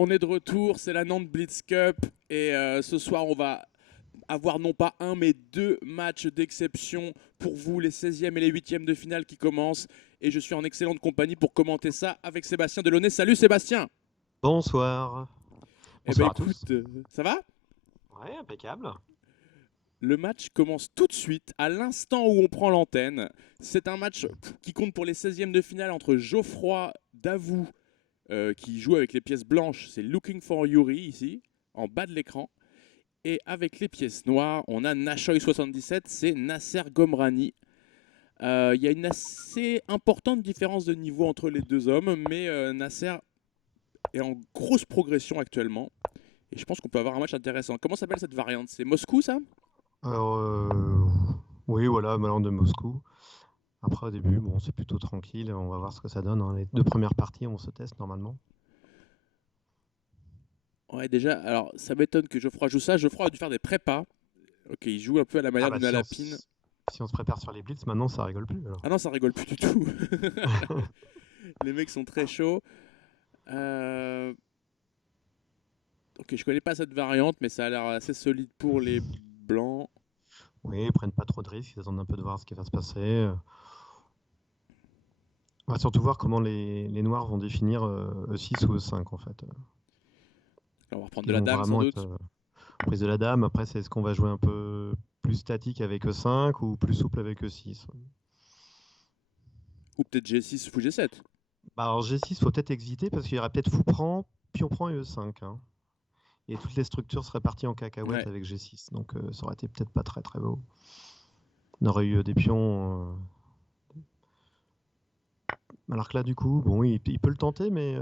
On est de retour, c'est la Nantes Blitz Cup et ce soir on va avoir non pas un mais deux matchs d'exception pour vous, les 16e et les 8e de finale qui commencent. Et je suis en excellente compagnie pour commenter ça avec Sébastien Delaunay. Salut Sébastien. Bonsoir. Eh ben Bonsoir à tous. écoute, ça va? Ouais, impeccable. Le match commence tout de suite, à l'instant où on prend l'antenne. C'est un match qui compte pour les 16e de finale entre Geoffroy Davout, qui joue avec les pièces blanches, c'est Looking for Yuri ici, en bas de l'écran. Et avec les pièces noires, on a Nashoy77, c'est Nasser Gomrani. Il y a une assez importante différence de niveau entre les deux hommes, mais Nasser est en grosse progression actuellement. Et je pense qu'on peut avoir un match intéressant. Comment s'appelle cette variante? C'est Moscou, ça? Alors, oui, voilà, Malin de Moscou. Après, au début, bon, c'est plutôt tranquille. On va voir ce que ça donne, hein. Les deux premières parties, on se teste normalement. Ouais, déjà, alors ça m'étonne que Geoffroy joue ça. Geoffroy a dû faire des prépas. Ok, il joue un peu à la Ah manière bah d'une si on, Alapine. s- si on se prépare sur les blitz, maintenant, ça rigole plus alors. Ah non, ça rigole plus du tout. Les mecs sont très chauds. Euh, Ok, je connais pas cette variante, mais ça a l'air assez solide pour les blancs. Oui, ils prennent pas trop de risques, ils attendent un peu de voir ce qui va se passer. On va surtout voir comment les noirs vont définir E6 ou E5 en fait. On va reprendre de Ils la vont dame sans vraiment être doute. prise de la dame. Après, c'est est-ce qu'on va jouer un peu plus statique avec E5 ou plus souple avec E6? Ou peut-être G6 ou G7. Bah alors G6, faut peut-être exiter parce qu'il y aurait peut-être fou prend, pion prend et E5, hein. Et toutes les structures seraient parties en cacahuète Ouais. avec G6. Donc ça aurait été peut-être pas très très beau. On aurait eu des pions. Alors que là, du coup, bon, oui, il peut le tenter, mais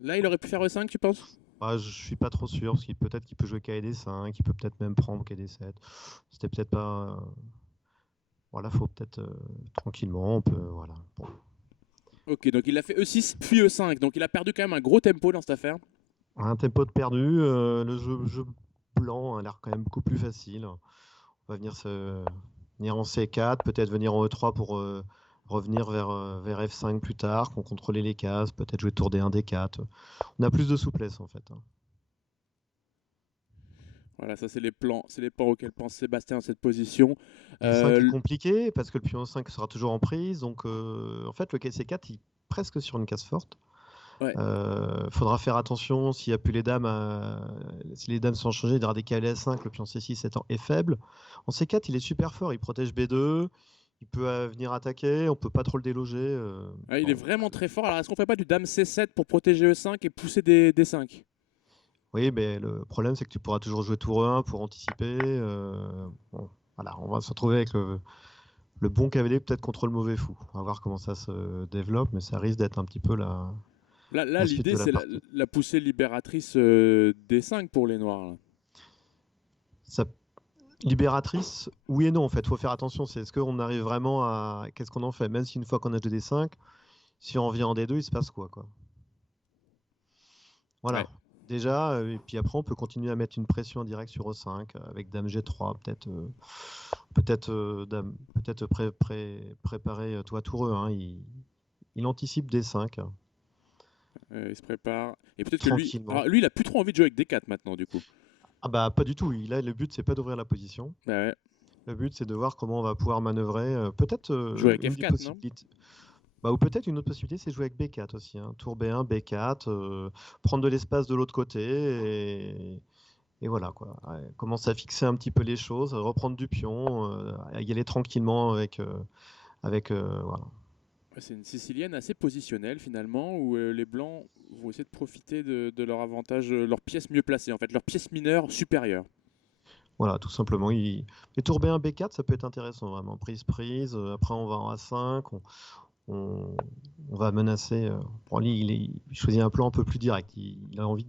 Là, il aurait pu faire E5, tu penses? bah, je suis pas trop sûr parce qu'il peut-être qu'il peut jouer KD5, il peut peut-être même prendre KD7. C'était peut-être pas. Voilà, faut peut-être tranquillement. On peut, voilà. Bon. Ok, donc il a fait E6 puis E5. Donc il a perdu quand même un gros tempo dans cette affaire. Un tempo de perdu. Le jeu blanc a l'air quand même beaucoup plus facile. On va venir en C4, peut-être venir en E3 pour revenir vers F5 plus tard, qu'on contrôlait les cases, peut-être jouer tour D1, D4. On a plus de souplesse en fait, hein. Voilà, ça c'est les plans auxquels pense Sébastien dans cette position. D5 est Euh, compliqué parce que le pion 5 sera toujours en prise, donc en fait le C4 il est presque sur une case forte. ouais. Faudra faire attention s'il n'y a plus les dames, si les dames sont changées, il y aura décalé à 5, le pion C6 est faible. En C4 il est super fort, il protège B2, il peut venir attaquer, on peut pas trop le déloger. Ouais, il est Bon. vraiment très fort. Alors est-ce qu'on fait pas du dame C7 pour protéger E5 et pousser des D5? Oui, mais le problème c'est que tu pourras toujours jouer tour 1 pour anticiper. Bon, voilà, on va se retrouver avec le bon cavalier peut-être contre le mauvais fou. On va voir comment ça se développe, mais ça risque d'être un petit peu Là la suite l'idée de la c'est partie. la poussée libératrice D5 pour les noirs, là. Ça, libératrice, oui et non en fait. Faut faire attention. C'est est-ce qu'on arrive vraiment à qu'est-ce qu'on en fait? Même si une fois qu'on a 2D5, si on revient en D2, il se passe quoi, quoi. Ouais. Voilà. Déjà, et puis après on peut continuer à mettre une pression en direct sur E5 avec Dame G3, peut-être préparer toi tour E, hein. Il anticipe D5 hein, Il se prépare. Et peut-être que lui. tranquillement. Alors lui, il a plus trop envie de jouer avec D4 maintenant, du coup. Ah bah pas du tout. Là, le but c'est pas d'ouvrir la position. Bah ouais. Le but c'est de voir comment on va pouvoir manœuvrer. Peut-être Jouer avec une des F4, non? possibilités. Bah, ou peut-être une autre possibilité, c'est jouer avec B4 aussi, hein. Tour B1, B4, prendre de l'espace de l'autre côté et voilà quoi. Ouais, commencer à fixer un petit peu les choses, reprendre du pion, à y aller tranquillement voilà. Ouais, c'est une sicilienne assez positionnelle finalement, où les blancs vont essayer de profiter de leur avantage, leur pièce mieux placée, en fait, leur pièce mineure supérieure. Voilà, tout simplement. Les tours B1, B4, ça peut être intéressant vraiment. Prise. Après, on va en A5, on, on va menacer. Bon, lui, il choisit un plan un peu plus direct. Il a envie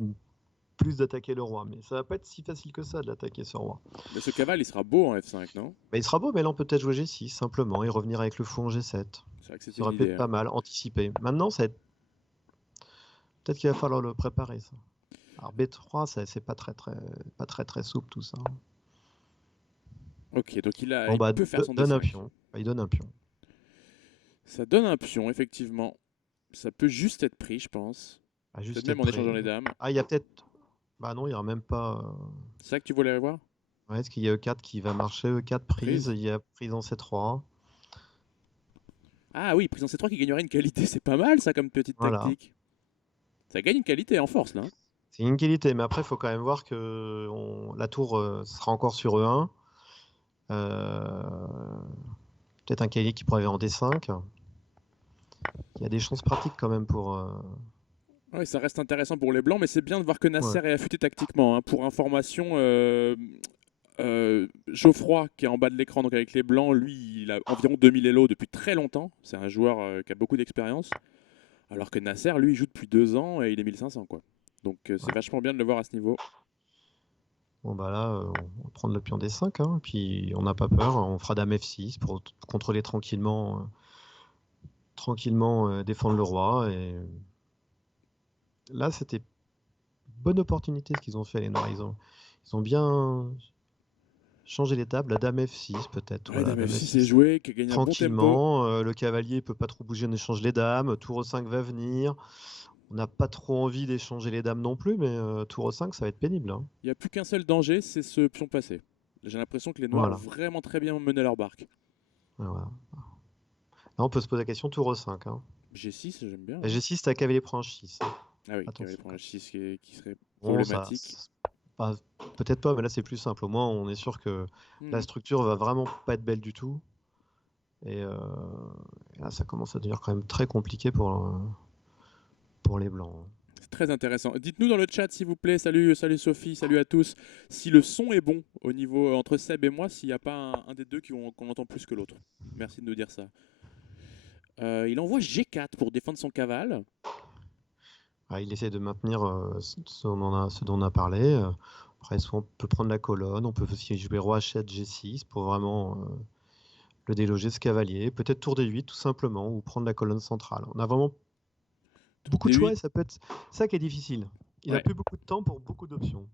plus d'attaquer le roi, mais ça va pas être si facile que ça de l'attaquer ce roi. Mais ce cavale, il sera beau en F5, non? Bah, il sera beau, mais là on peut peut-être jouer G6 simplement et revenir avec le fou en G7. C'est vrai que c'était Ça une aurait pu idée, être hein. pas mal, anticiper. Maintenant, peut-être qu'il va falloir le préparer ça. Alors B3, c'est pas très très souple tout ça. Ok, donc Bon il bah peut faire son donne un D5. pion. Bah, il donne un pion. Ça donne un pion, effectivement. Ça peut juste être pris, je pense. À juste Peut-être même être en prêt. échangeant les dames. Ah, il y a peut-être. Bah non, il n'y aura même pas. C'est ça que tu voulais voir? Ouais, est-ce qu'il y a E4 qui va marcher? E4 prise, Prise. il y a prise en C3. Ah oui, prise en C3 qui gagnerait une qualité, c'est pas mal ça comme petite Voilà. tactique. Ça gagne une qualité en force là, hein. C'est une qualité, mais après, il faut quand même voir que la tour sera encore sur E1. Peut-être un cavalier qui pourrait aller en D5. Il y a des chances pratiques quand même pour. Ouais, ça reste intéressant pour les blancs, mais c'est bien de voir que Ouais. Nasser est affûté tactiquement, hein. Pour information, Geoffroy, qui est en bas de l'écran, donc avec les blancs, lui, il a environ 2000 Elo depuis très longtemps. C'est un joueur qui a beaucoup d'expérience. Alors que Nasser, lui, il joue depuis 2 ans et il est 1500, quoi. Donc c'est Ouais. vachement bien de le voir à ce niveau. Bon, bah là, on va prendre le pion D5, hein, puis on n'a pas peur. On fera dame F6 pour contrôler tranquillement, défendre le roi. Et là, c'était bonne opportunité ce qu'ils ont fait, les Noirs. Ils ont bien changé les tables. La dame F6, peut-être. Ouais, Voilà, Dame dame F6 est F6. joué, qui a gagné un bon tempo. Tranquillement. Le cavalier peut pas trop bouger, on échange les dames. Tour E5 va venir. On n'a pas trop envie d'échanger les dames non plus, mais tour E5, ça va être pénible, hein. Il n'y a plus qu'un seul danger, c'est ce pion passé. J'ai l'impression que les noirs ont Voilà. vraiment très bien mené leur barque. Voilà. Là, on peut se poser la question tour E5, hein. G6, j'aime bien, Et ouais. G6, t'as cavalier prend 6. Ah oui, qui avait Attention. prend H6 qui serait Bon, problématique. bah, peut-être pas, mais là c'est plus simple. Au moins, on est sûr que la Mhm. structure va vraiment pas être belle du tout. Et là, ça commence à devenir quand même très compliqué pour les blancs, hein. C'est très intéressant. Dites-nous dans le chat, s'il vous plaît, salut, salut Sophie, salut à tous, si le son est bon au niveau entre Seb et moi, s'il n'y a pas un des deux qu'on entend plus que l'autre. Merci de nous dire ça. Il envoie G4 pour défendre son cavale. Ah, il essaie de maintenir ce dont on a parlé. Après, soit on peut prendre la colonne, on peut aussi jouer roi H7, G6 pour vraiment le déloger, ce cavalier. Peut-être tour D8 tout simplement, ou prendre la colonne centrale. On a vraiment Tour beaucoup de choix D8. et ça peut être ça qui est difficile. Il a Ouais. plus beaucoup de temps pour beaucoup d'options.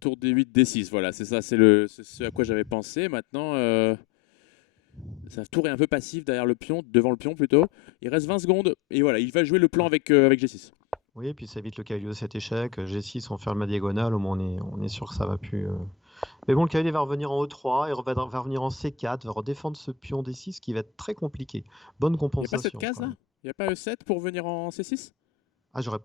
Tour D8, D6, voilà, c'est ça, c'est ce à quoi j'avais pensé. Maintenant, sa tour est un peu passif derrière le pion, devant le pion plutôt. Il reste 20 secondes et voilà, il va jouer le plan avec G6. Oui, et puis ça évite le cavalier E7 échec. G6, on ferme la diagonale, au moins on est sûr que ça va plus. Mais bon, le cavalier va revenir en E3, et va revenir en C4, va redéfendre ce pion D6 qui va être très compliqué. Bonne Il n'y a pas cette compensation case quand là? même. Il n'y a pas E7 pour venir en C6? Ah, j'aurais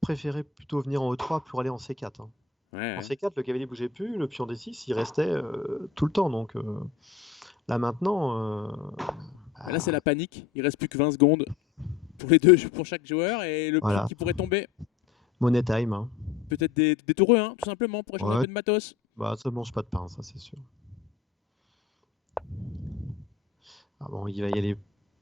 préféré plutôt venir en E3 pour aller en C4, hein. Ouais, En ouais. C4, le cavalier bougeait plus, le pion D6, il restait tout le temps. Donc là maintenant, Mais là, c'est bah, la panique. Il reste plus que 20 secondes pour les deux, pour chaque joueur et le pion voilà, qui pourrait tomber. money time, hein. Peut-être des toureux, hein, tout simplement, pour échanger un Ouais, peu de matos. bah ça mange pas de pain, ça c'est sûr. Ah bon, il va y aller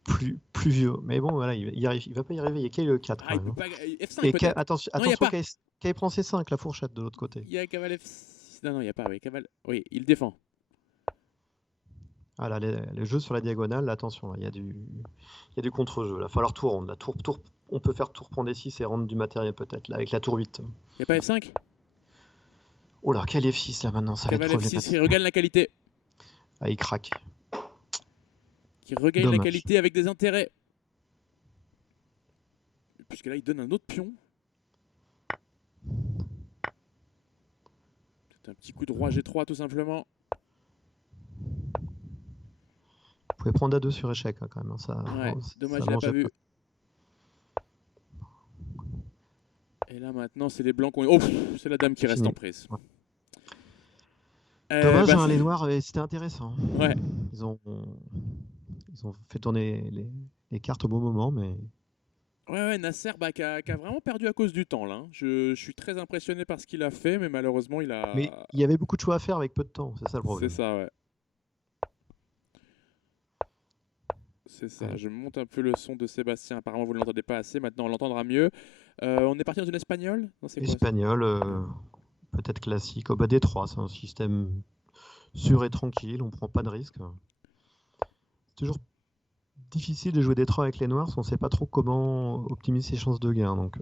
plus vieux. Mais bon, voilà, il va pas y arriver. Il y a qu'à le 4 Ah, quand il même, peut hein. pas. F5 Et peut-être. attention, Non, il n'y a attention pas. qu'il prend C5, la fourchette de l'autre côté. Il y a cavale F6. Non, non, il n'y a pas. Oui, cavale. Oui, il défend. Ah là, les jeux sur la diagonale, là, attention, là, il y a du contre-jeu. Il va falloir tout rendre. On peut faire tour prendre D6 et rendre du matériel peut-être, là, avec la tour 8. Il n'y a pas F5? Oh là, quel F6 là maintenant, ça va être Cavale F6 qui problématique. regagne la qualité. Ah, il craque. Qui regagne la Dommage. qualité avec des intérêts. Puisque là, il donne un autre pion. C'est un petit coup de roi G3 tout simplement. Vous pouvez prendre A2 sur échec, hein, quand même, hein, Ouais, dommage, ça il n'a pas mangeait pas. vu. Et là maintenant, c'est les blancs qui ont. Oh, c'est la dame qui C'est reste en fini. prise. Ouais. Dommage, Bah, hein, les noirs, c'était intéressant. ouais. Ils ont, ils ont fait tourner les cartes au bon moment, mais Ouais, ouais, Nasser qui a vraiment perdu à cause du temps là, hein. Je suis très impressionné par ce qu'il a fait, mais malheureusement il mais a. il y avait beaucoup de choix à faire avec peu de temps, c'est ça le C'est problème. ça, ouais. C'est ça. Allez. Je monte un peu le son de Sébastien. Apparemment vous ne l'entendez pas assez. Maintenant on l'entendra mieux. On est parti dans une espagnole? Non, c'est quoi ça? Espagnol, peut-être classique. Oh, bah, D3, c'est un système sûr et tranquille, on prend pas de risque. C'est toujours difficile de jouer D3 avec les noirs, parce qu'on sait pas trop comment optimiser ses chances de gain. Donc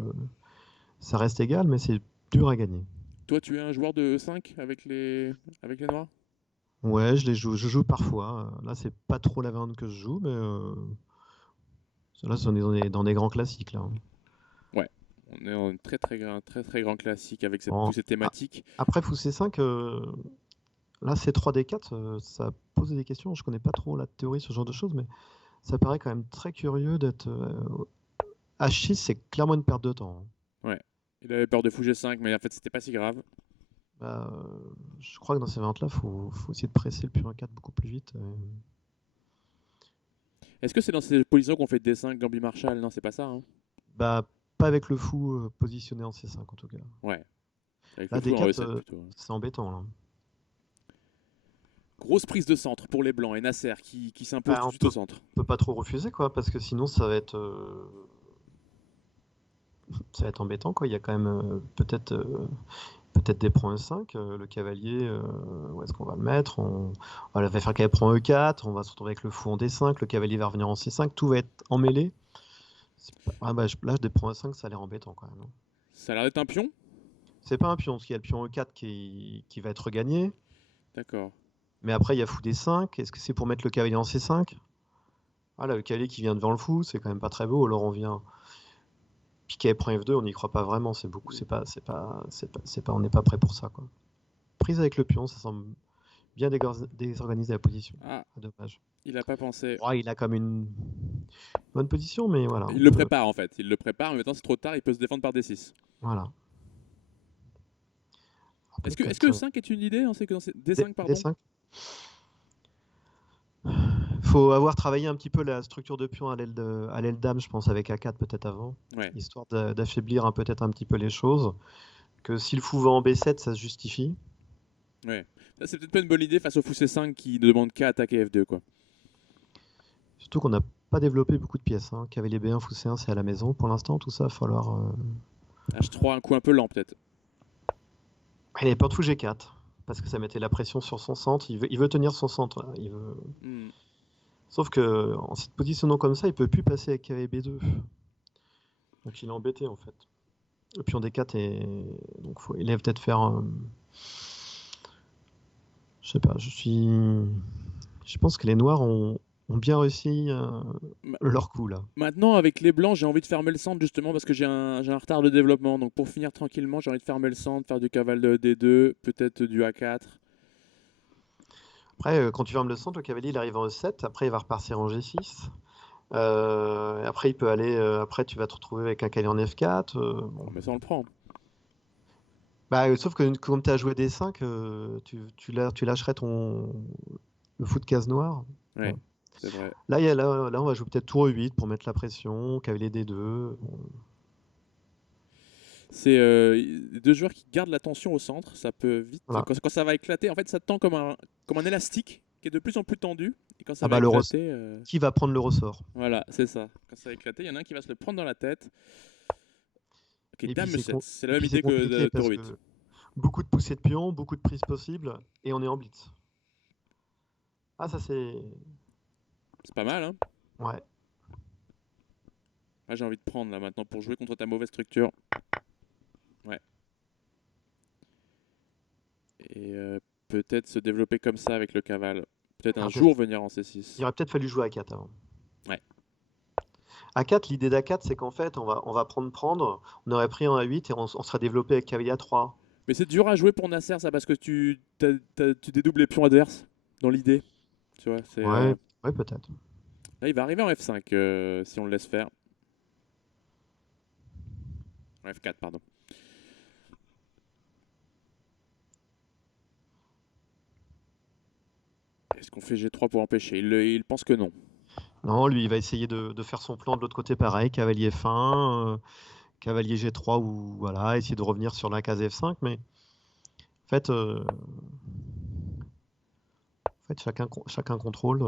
ça reste égal, mais c'est dur à gagner. Toi, tu es un joueur de E5 avec les noirs? Ouais, je joue parfois. Là, c'est pas trop la variante que je joue, mais là, on est dans des grands classiques là, hein. Ouais. On est en une très très grand classique avec Bon, tous ces thématiques. après, fou C5, là, C3 D4, ça pose des questions. Je connais pas trop la théorie, ce genre de choses, mais ça paraît quand même très curieux d'être. H6, c'est clairement une perte de temps, hein. Ouais. Il avait peur de fou G5, mais en fait, c'était pas si grave. Bah, je crois que dans ces variantes-là, faut essayer de presser le pion A4 beaucoup plus vite. Est-ce que c'est dans ces positions qu'on fait D5, Gambit Marshall? Non, c'est pas ça, hein. Bah, pas avec le fou positionné en C5 en tout cas. Ouais. Avec le Là, fou en D4, E7 plutôt, hein. c'est embêtant là. Grosse prise de centre pour les blancs et Nasser qui s'impose Bah, tout de on suite au centre. peut pas trop refuser quoi, parce que sinon ça va être embêtant quoi. Il y a quand même peut-être des points E5, le cavalier, où est-ce qu'on va le mettre? On va faire cavalier prend E4, on va se retrouver avec le fou en D5, le cavalier va revenir en C5, tout va être emmêlé. Ah bah, là, des points E5, ça a l'air embêtant quand même, hein. Ça a l'air d'être un pion. C'est pas un pion, parce qu'il y a le pion E4 qui va être regagné, D'accord. mais après il y a fou D5, est-ce que c'est pour mettre le cavalier en C5? Ah là, le cavalier qui vient devant le fou, c'est quand même pas très beau, alors on vient piquer prend F2, on n'y croit pas vraiment, on n'est pas prêt pour ça quoi. Prise avec le pion, ça semble bien désorganiser la position. Ah, Ah, dommage. il a pas pensé. Ouais, il a comme une bonne position, mais voilà. Il le prépare en fait. Il le prépare, mais maintenant c'est trop tard, il peut se défendre par D6. Voilà. Est-ce que 5 est une idée? On sait que D5, pardon. D5. Faut avoir travaillé un petit peu la structure de pion à l'aile dame, je pense, avec A4 peut-être avant, Ouais. histoire d'affaiblir peut-être un petit peu les choses. Que si le fou va en B7, ça se justifie. Ouais. Ça, c'est peut-être pas une bonne idée face au fou C5 qui ne demande qu'à attaquer F2, quoi. Surtout qu'on n'a pas développé beaucoup de pièces, hein. Cavalier B1, fou C1, c'est à la maison. Pour l'instant, tout ça, il va falloir. H3, un coup un peu lent peut-être. Il avait peur de fou G4, parce que ça mettait la pression sur son centre. Il veut tenir son centre, là. Hmm. Sauf que en se positionnant comme ça, il peut plus passer avec cavalier B2. Donc il est embêté en fait. Le pion D4 donc il va peut-être faire. Je sais pas. Je pense que les Noirs ont bien réussi leur coup là. Maintenant, avec les blancs, j'ai envie de fermer le centre justement parce que j'ai un retard de développement. Donc pour finir tranquillement, j'ai envie de fermer le centre, faire du cavale de D2, peut-être du A4. Après, quand tu fermes le centre, le cavalier il arrive en E7. Après, il va repartir en G6. Après, il peut aller. Après, tu vas te retrouver avec un cavalier en F4. Bon. Mais ça, on le prend. Bah, sauf que comme tu as joué D5, tu lâcherais le fou de case noire. Ouais, Ouais. c'est vrai. Là, on va jouer peut-être tour E8 pour mettre la pression, cavalier D2. Bon. C'est deux joueurs qui gardent la tension au centre. Ça peut vite. Voilà. Quand ça va éclater, en fait, ça tend comme un élastique qui est de plus en plus tendu. Et quand ça Ah va bah, éclater. qui va prendre le ressort? Voilà, c'est ça. Quand ça va éclater, il y en a un qui va se le prendre dans la tête. Ok, Et dame puis E7. C'est la et même puis c'est idée que compliqué tour parce 8. que beaucoup de poussées de pion, beaucoup de prises possibles, et on est en blitz. Ah, ça c'est. C'est pas mal, hein. Ouais. J'ai envie de prendre là maintenant pour jouer contre ta mauvaise structure. Ouais. Et peut-être se développer comme ça avec le cavale. Peut-être un jour venir en Il C6. aurait peut-être fallu jouer A4 avant. Ouais. A4, l'idée d'A4, c'est qu'en fait, on va prendre, on aurait pris en A8 et on serait développé avec cavalier A3. Mais c'est dur à jouer pour Nasser ça parce que tu dédoubles les pions adverses dans l'idée. Tu vois, Ouais, ouais, peut-être. Là, il va arriver en F5 si on le laisse faire. En F4, pardon. Est-ce qu'on fait G3 pour empêcher? Il pense que non. Non, lui, il va essayer de faire son plan de l'autre côté pareil, cavalier F1, cavalier G3, ou voilà, essayer de revenir sur la case F5, mais en fait, chacun contrôle.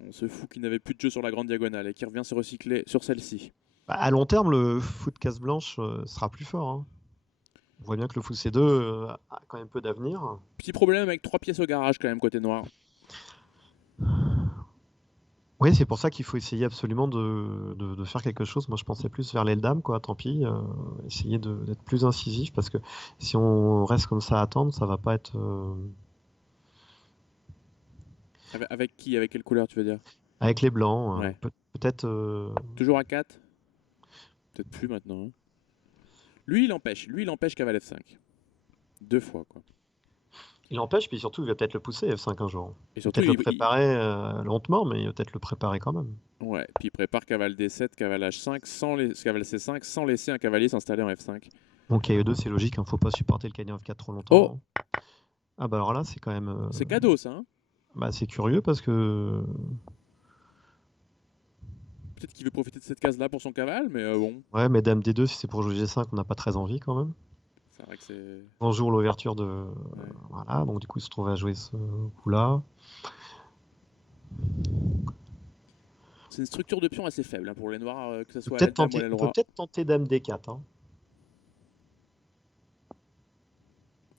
On se fout qu'il n'avait plus de jeu sur la grande diagonale et qui revient se recycler sur celle-ci. Bah, à long terme, le fou de case blanche sera plus fort, hein. On voit bien que le fou C2 a quand même peu d'avenir. Petit problème avec 3 pièces au garage quand même côté noir. Oui, c'est pour ça qu'il faut essayer absolument de faire quelque chose. Moi, je pensais plus vers l'aile dame, quoi. Tant pis, essayer d'être plus incisif parce que si on reste comme ça à attendre, ça va pas être. Avec qui? Avec quelle couleur tu veux dire? Avec les blancs, Ouais. peut-être. Toujours à 4. Peut-être plus maintenant. Hein. Lui, il empêche. Lui, il empêche cavale F5. 2 fois, quoi. Il empêche, puis surtout, il va peut-être le pousser F5 un jour. Et Il va surtout, peut-être le préparer lentement, mais il va peut-être le préparer quand même. ouais, puis il prépare cavale D7, cavale H5, cavale C5, sans laisser un cavalier s'installer en F5. Donc KE2, c'est logique, hein, faut pas supporter le cavalier F4 trop longtemps. Oh, Ah bah alors là, c'est quand même... c'est cadeau, ça. Hein. Bah, c'est curieux parce que... Peut-être qu'il veut profiter de cette case-là pour son cavale, mais bon. Ouais, mais Dame D2, si c'est pour jouer G5, on n'a pas très envie quand même. C'est vrai que c'est... Bonjour l'ouverture de... Ouais. Voilà, donc du coup, il se trouve à jouer ce coup-là. C'est une structure de pion assez faible hein, pour les noirs, que ce soit à Peut-être l'aile dame ou à tenter... l'aile On peut roi. peut-être tenter Dame D4. Hein.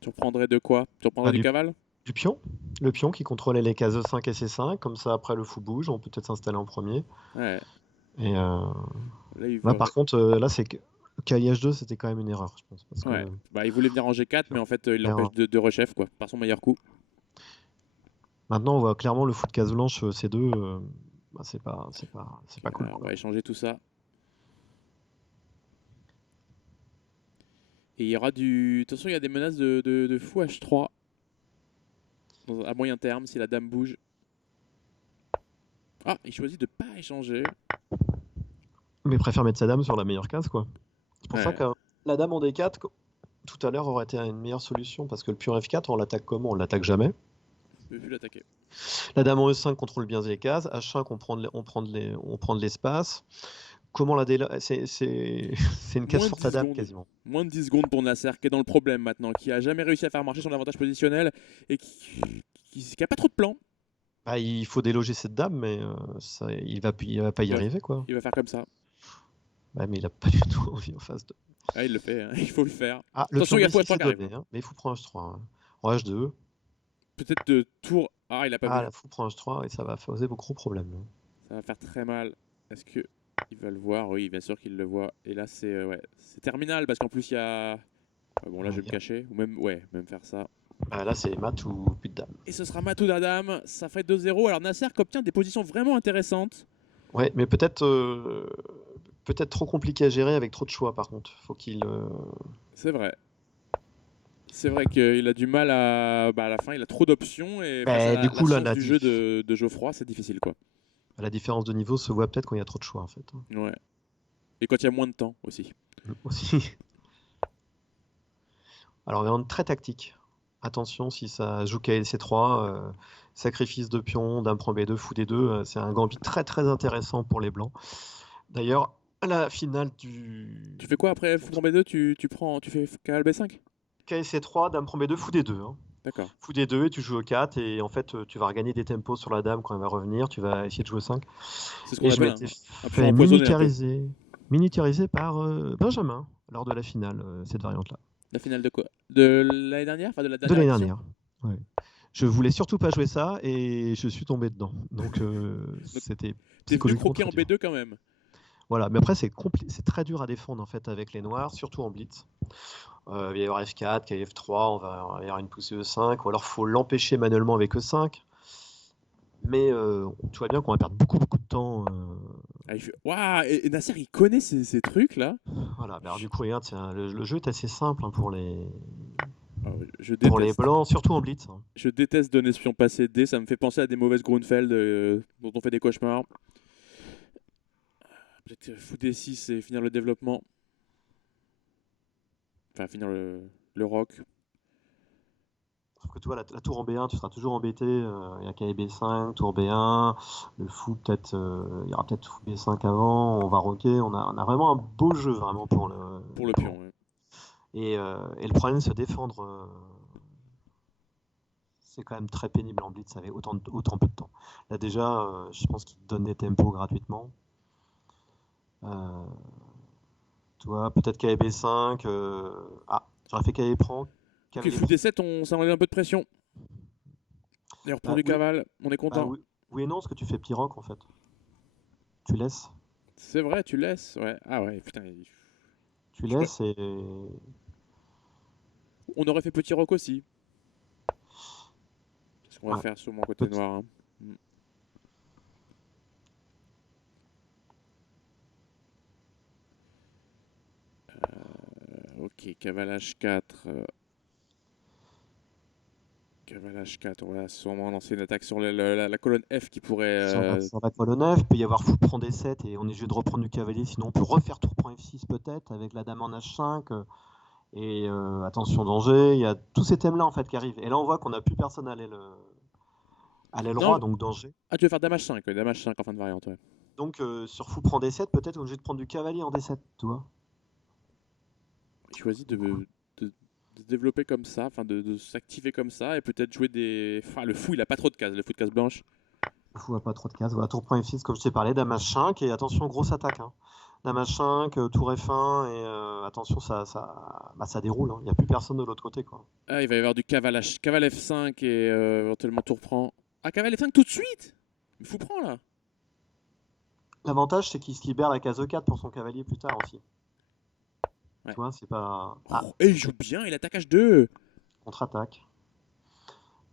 Tu reprendrais de quoi? Tu reprendrais Bah, du cavale? du pion. Le pion qui contrôlait les cases E5 et C5. Comme ça, après, le fou bouge. On peut peut-être s'installer en premier. Ouais. Et Là, il là, veut... par contre, là, c'est que cavalier H2, c'était quand même une erreur, je pense. Parce Ouais. que... Bah, il voulait venir en G4, mais en fait, il l'empêche de rechef, quoi, par son meilleur coup. Maintenant, on voit clairement le fou de case blanche C2. Bah, c'est pas cool. On va échanger tout ça. Et il y aura du... Attention, il y a des menaces de fou H3 à moyen terme si la dame bouge. Ah, il choisit de pas échanger. Mais préfère mettre sa dame sur la meilleure case, quoi. C'est pour ça Ouais. que la dame en D4, tout à l'heure, aurait été une meilleure solution. Parce que le pion F4, on l'attaque comment? On l'attaque jamais. Je peux plus l'attaquer. La dame en E5 contrôle bien les cases. H5, on prend de l'espace. Comment la c'est une case Moins de forte 10 à dame, secondes. quasiment. Moins de 10 secondes pour Nasser, qui est dans le problème maintenant, qui a jamais réussi à faire marcher son avantage positionnel et qui a pas trop de plans. Bah, il faut déloger cette dame, mais il va pas y arriver, quoi. Il va faire comme ça. Ouais, mais il a pas du tout envie en face de... Ah, il le fait, hein. Il faut le faire. Ah, le Attention, pion il y a fou B6 H3 est qui arrive. donné, hein, mais il faut prendre H3. Hein. En H2. Peut-être de tour. Ah, il a pas Ah, vu. la fou prend H3 et ça va poser beaucoup de problèmes. Là. Ça va faire très mal. Est-ce que il va le voir? Oui, bien sûr qu'il le voit. Et là, c'est ouais, c'est terminal parce qu'en plus il y a. Ah, bon, là, je vais me cacher ou même même faire ça. Ah, là, c'est mat ou plus de dame. Et ce sera Matou d'Adam. Ça fait 2-0. Alors Nasser qui obtient des positions vraiment intéressantes. Ouais, mais peut-être trop compliqué à gérer avec trop de choix, par contre. Faut qu'il... C'est vrai. C'est vrai qu'il a du mal à. Bah, à la fin, il a trop d'options et face à du coup, la là, chance du jeu de Geoffroy, c'est difficile quoi. la différence de niveau se voit peut-être quand il y a trop de choix, en fait. Ouais. Et quand il y a moins de temps aussi. Aussi. Alors, on est très tactique. Attention, si ça joue KLC3, sacrifice de pion, dame prend B2, fou D2, c'est un gambit très très intéressant pour les blancs. D'ailleurs, à la finale du... Tu fais quoi après fou B2? Tu fais cavale B5? KLC3, dame prend B2, fou D2. Hein. D'accord. Fou D2 et tu joues E4 et en fait tu vas regagner des tempos sur la dame quand elle va revenir, tu vas essayer de jouer 5. C'est ce qu'on appelle un pion fait empoisonné. militarisé par Benjamin lors de la finale, cette variante-là. La finale de quoi? De l'année dernière? Enfin, de la De dernière l'année édition? dernière. Ouais. Je voulais surtout pas jouer ça et je suis tombé dedans. Donc c'était T'es venu psychologiquement croquer en très dur. B2 quand même. Voilà, mais après c'est très dur à défendre en fait avec les noirs, surtout en blitz. Il va y avoir F4, KF3, on va y avoir une poussée E5, ou alors il faut l'empêcher manuellement avec E5. Mais tu vois bien qu'on va perdre beaucoup de temps. Ah, Waouh, et Nasser, il connaît ces trucs-là. Voilà, alors du coup, regarde, le jeu est assez simple hein, pour les blancs, surtout en blitz. Hein. Je déteste donner ce pion passé D, ça me fait penser à des mauvaises Grunfeld dont on fait des cauchemars. Peut-être fou D6 et finir le développement. Enfin, finir le rock. Sauf que tu vois, la tour en B1, tu seras toujours embêté. Il y a KB B5, tour B1, le fou, peut-être, il y aura peut-être fou B5 avant, on va rocker. On a vraiment un beau jeu vraiment pour le pion. Ouais. Et le problème, se défendre, c'est quand même très pénible en blitz avec autant peu de temps. Là déjà, je pense qu'il te donne des tempos gratuitement. Tu vois, peut-être KB B5. J'aurais fait KB prend. Ok, fou D7, ça enlève un peu de pression. D'ailleurs, pour du cavale, on est content. Oui et non, parce que tu fais petit rock en fait. Tu laisses. C'est vrai, tu laisses. Ouais. Ah ouais, putain. Tu laisses et. On aurait fait petit rock aussi. C'est ce qu'on va faire sur mon côté noir. Hein. Ok, cavale H4. Cavale H4, on va sûrement lancer une attaque sur la colonne F qui pourrait... Sur la colonne F, il peut y avoir fou prend D7 et on est obligé de reprendre du cavalier, sinon on peut refaire tour prend F6 peut-être avec la dame en H5. Et attention danger, il y a tous ces thèmes-là en fait qui arrivent. Et là on voit qu'on n'a plus personne à l'aile roi, Non, donc danger. ah, tu veux faire Dame H5, ouais, Dame H5 en fin de variante, ouais. Donc sur fou prend D7, peut-être on est obligé de prendre du cavalier en D7, tu vois. Il choisit de se développer comme ça, enfin de s'activer comme ça, et peut-être jouer des... Enfin, le fou, il a pas trop de cases, le fou de case blanche. Le fou a pas trop de cases. Voilà, tour prend F6, comme je t'ai parlé, dame H5, et attention, grosse attaque. Hein. Dame H5, tour F1, et attention, ça déroule. Hein. Il n'y a plus personne de l'autre côté, quoi. Ah, il va y avoir du cavale F5 et éventuellement tour prend. Ah, cavale F5 tout de suite. Le fou prend là. L'avantage, c'est qu'il se libère la case E4 pour son cavalier plus tard aussi. Ouais. Tu vois, c'est pas... Oh, et il joue bien, il attaque H2. Contre-attaque.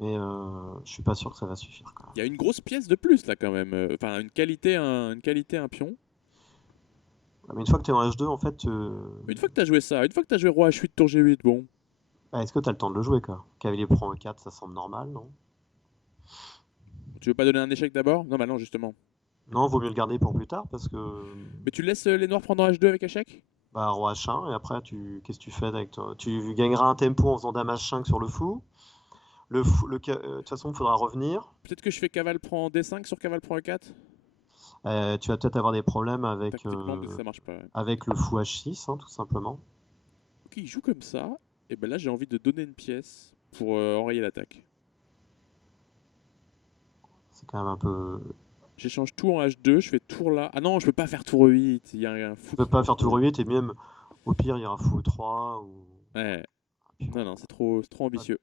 Mais je suis pas sûr que ça va suffire. Quand même. Il y a une grosse pièce de plus là quand même. Enfin, une qualité, un pion. Mais une fois que tu es en H2, en fait, Une fois que tu as joué ça, une fois que tu as joué roi H8, tour G8, bon. est-ce que tu as le temps de le jouer, quoi? Cavalier prend E4, ça semble normal, non? Tu veux pas donner un échec d'abord? Non, bah non, justement. Non, vaut mieux le garder pour plus tard, parce que... Mais tu laisses les noirs prendre en H2 avec échec? Bah, roi H1, et après, qu'est-ce que tu fais avec toi? Tu gagneras un tempo en faisant dame H5 sur le fou. De toute façon, il faudra revenir. Peut-être que je fais cavale prend D5 sur cavale prend E4? Tu vas peut-être avoir des problèmes Tactiquement, ça marche pas. Ouais. avec le fou H6, hein, tout simplement. Ok, il joue comme ça. Et ben là, j'ai envie de donner une pièce pour enrayer l'attaque. C'est quand même un peu... J'échange tout en H2, je fais tour là. Ah non, je peux pas faire tour E8. Il y a un fou. Tu peux pas faire tour 8, et même, au pire, il y aura fou E3, ou... Ouais. Non, non, c'est trop ambitieux.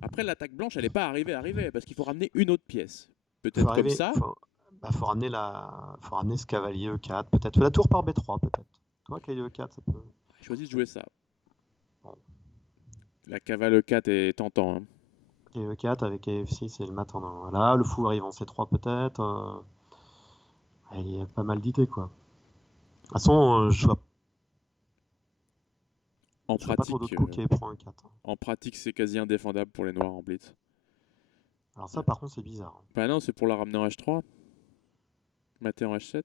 Après, l'attaque blanche, elle n'est pas arrivée, parce qu'il faut ramener une autre pièce. Peut-être comme ça. Faut ramener ce cavalier E4, peut-être. La tour par B3, peut-être. Toi, cavalier E4, ça peut... Je choisis de jouer ça. Bon. La cavale E4 est tentant. Hein. Cavalier E4 avec F6 et le mat en... Voilà, le fou arrive en C3, peut-être. Il y a pas mal d'idées, quoi. De toute façon, je vois pas trop d'autres coups qui prend E4. En pratique, c'est quasi indéfendable pour les noirs en blitz. Alors ça, par contre, c'est bizarre. Bah non, c'est pour la ramener en H3. Mater en H7.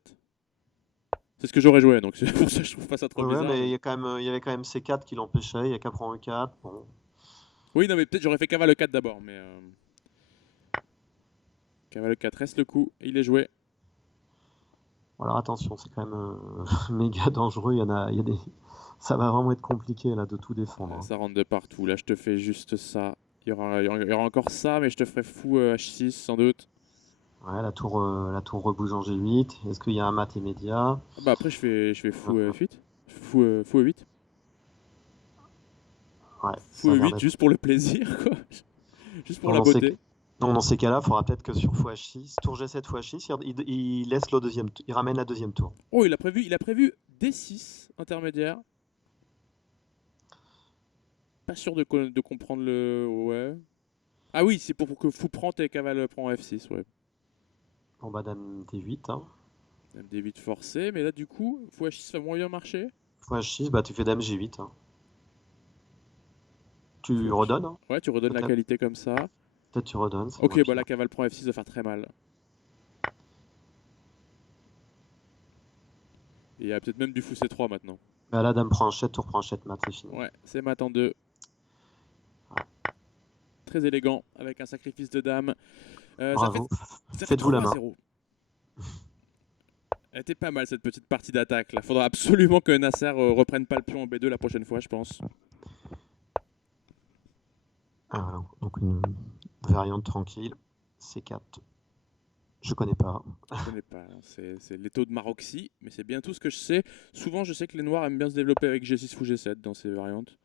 C'est ce que j'aurais joué, donc c'est pour ça que je trouve pas ça trop bizarre. Mais il y avait quand même C4 qui l'empêchait, il y a qu'à prendre E4. Bon. Oui, non, mais peut-être j'aurais fait cavale E4 d'abord, mais... Cavale E4 reste le coup, il est joué. Alors attention, c'est quand même méga dangereux, il y a des... Ça va vraiment être compliqué là de tout défendre. Ouais, ça rentre de partout, là je te fais juste ça. Il y aura encore ça, mais je te ferai fou H6 sans doute. Ouais, la tour rebouge en G8. Est-ce qu'il y a un mat immédiat? Ah bah après je fais fou F8. Fou E8. Ouais, fou E8 juste pour le plaisir, quoi. Juste pour la beauté. Dans ces cas-là, il faudra peut-être que sur fou H6, tour G7, fou H6, il laisse il ramène la deuxième tour. Oh, il a prévu D6 intermédiaire. Pas sûr de comprendre le... Ouais. Ah oui, c'est pour que fou prend et cavale prend F6, ouais. Bon bah dame D8. Hein. Dame D8 forcé, mais là du coup, fou H6 va moins bien marcher. Fou H6, bah tu fais dame G8. Hein. Tu redonnes. Hein. Ouais, tu redonnes la qualité comme ça. Peut-être tu redonnes. Ok, bah la cavale prend F6 va faire très mal. Et il y a peut-être même du fou C3 maintenant. Bah là, dame prend un 7, tour prend un 7, mat, c'est fini. Ouais, c'est mat en 2. Ouais. Très élégant, avec un sacrifice de dame. Bravo, ça faites-vous la main. Elle était pas mal cette petite partie d'attaque. Il faudra absolument que Nasser reprenne pas le pion en B2 la prochaine fois, je pense. Voilà, donc une variante tranquille. C4. Je connais pas. Je connais pas. C'est les taux de Maroxy, mais c'est bien tout ce que je sais. Souvent, je sais que les noirs aiment bien se développer avec G6 fou G7 dans ces variantes.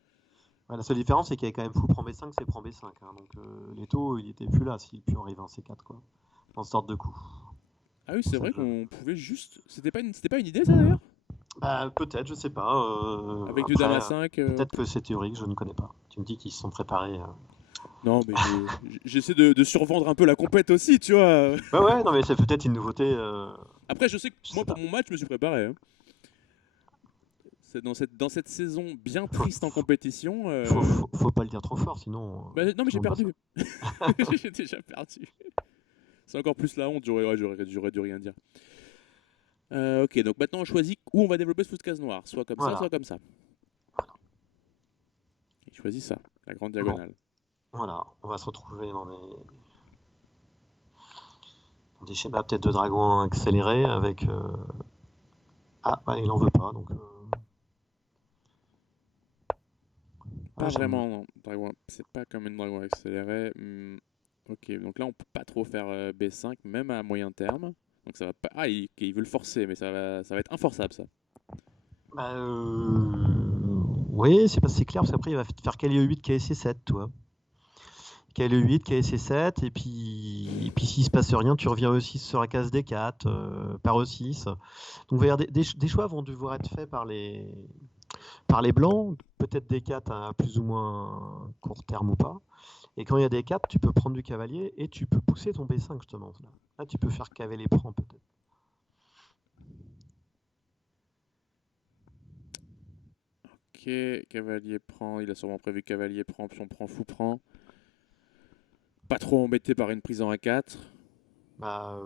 Ouais, la seule différence, c'est qu'il y avait quand même fou prend B5, c'est prend B5. Hein, donc les taux, il était plus là si le pion arrivait en C4, quoi. Dans ce sorte de coup. Ah oui, c'est vrai qu'on pouvait juste... C'était pas une idée, ça, d'ailleurs? Bah, peut-être, je sais pas. Avec du dame à 5 Peut-être que c'est théorique, je ne connais pas. Tu me dis qu'ils se sont préparés... Non, mais j'essaie de survendre un peu la compète aussi, tu vois. Ouais, non, mais c'est peut-être une nouveauté. Après, je sais que moi, pour mon match, je me suis préparé. Hein. C'est dans cette saison bien Faut, triste en compétition. faut pas le dire trop fort, sinon Bah, non, mais tout j'ai le monde va perdu. J'ai déjà perdu. C'est encore plus la honte, j'aurais dû rien dire. Ok, donc maintenant on choisit où on va développer ce foot-case noir. Soit comme ça, Voilà. soit comme ça. Il choisit ça, la grande Bon, diagonale. voilà, on va se retrouver dans des schémas peut-être de dragon accélérés avec. Ah, bah, il en veut pas, donc. Pas Ouais, vraiment, non. Dragon, c'est pas comme une dragon accélérée. Ok, donc là on peut pas trop faire B5, même à moyen terme. Donc ça va pas. Ah, il veut le forcer, mais ça va être inforçable ça. Bah, oui, c'est pas si clair, parce qu'après il va te faire cavalier 8, KSC 7, toi. Cavalier 8, KSC 7, et puis s'il se passe rien, tu reviens E6 sur la case D4, par E6. Donc il va y avoir des choix vont devoir être faits par les blancs, peut-être D4 à plus ou moins court terme ou pas. Et quand il y a D4, tu peux prendre du cavalier et tu peux pousser ton B5 justement. Là tu peux faire cavalier prend peut-être. Ok, cavalier prend. Il a sûrement prévu cavalier prend, pion prend, fou prend. Pas trop embêté par une prise en A4. Bah,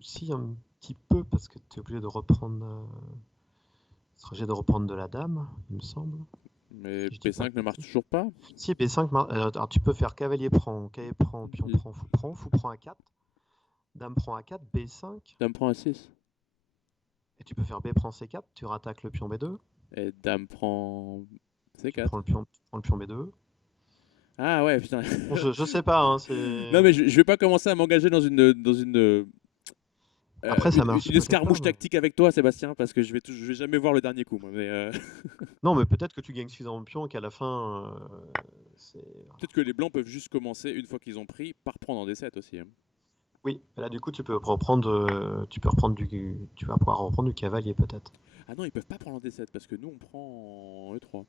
si, un petit peu, parce que tu es obligé de reprendre. Ce serait obligé de reprendre de la dame, il me semble. Mais Si je dis pas de B5 ne marche bêtises. toujours pas. Si, B5, alors tu peux faire cavalier prend, pion Il- prend, fou prend A4, dame prend A4, B5, Dame prend A6. et tu peux faire B prend C4, tu rattaques le pion B2, Et dame prend tu C4. prends le pion B2. Ah ouais, putain. Bon, je sais pas, hein, Non, c'est. mais je vais pas commencer à m'engager Après, ça marche une peut-être pas. escarmouche tactique avec toi, Sébastien, parce que je vais jamais voir le dernier coup, moi. Mais Non, mais peut-être que tu gagnes suffisamment de pions et qu'à la fin, c'est. peut-être que les blancs peuvent juste commencer, une fois qu'ils ont pris, par prendre en D7 aussi, hein. Oui, et là, du coup, tu vas pouvoir reprendre du cavalier peut-être. Ah non, ils peuvent pas prendre en D7, parce que nous, on prend en E3.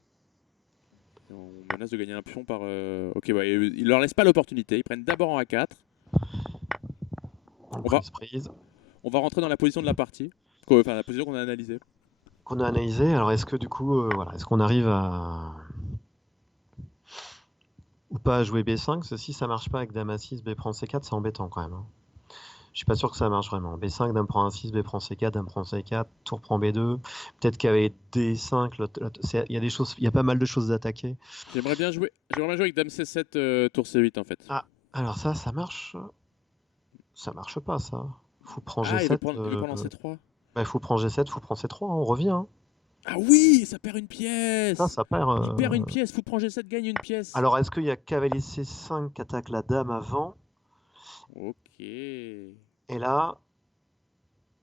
Et on menace de gagner un pion par. Ok, bah, ils leur laissent pas l'opportunité. Ils prennent d'abord en A4. On On va, prise. on va rentrer dans la position de la partie. Enfin, la position qu'on a analysée. Qu'on a analysé. Alors, est-ce que du coup, voilà, est-ce qu'on arrive à ou pas à jouer B5? Parce que si ça marche pas avec Dame A6, B prend C4, c'est embêtant quand même, hein. Je suis pas sûr que ça marche vraiment. B5, Dame prend A6, B prend C4, Dame prend C4, tour prend B2. Peut-être qu'avec D5, il y a des choses, il y a pas mal de choses d'attaquer. J'aimerais bien jouer avec Dame C7, tour C8 en fait. Ah, alors ça marche. Ça marche pas, ça. Fou prend Ah, G7. il veut prendre en C3. Bah, fou prend G7, fou prend C3, on revient, hein. Ah oui, ça perd une Ça, pièce. ça perd. Il perd une pièce. Fou prend G7, gagne une pièce. Alors, est-ce qu'il y a cavalier C5 qui attaque la dame avant? Ok. Et là,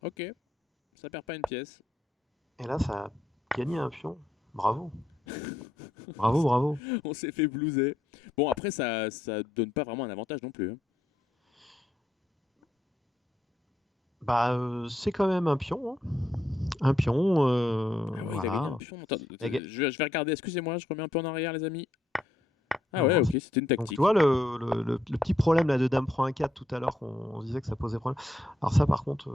Ok. Ça perd pas une pièce. ça a gagné un pion. Bravo. Bravo, bravo. On s'est fait blouser. Bon, après, ça donne pas vraiment un avantage non plus, hein. Bah, c'est quand même un pion, hein. Un pion, Ah ouais, il a gagné un voilà. pion. Attends, Il a ga- je vais regarder. Excusez-moi, je remets un peu en arrière, les amis. Ah ouais, Non, ok, c'était une donc tu tactique. vois le petit problème là de dame prend un 4 tout à l'heure qu'on disait que ça posait problème. Alors ça par contre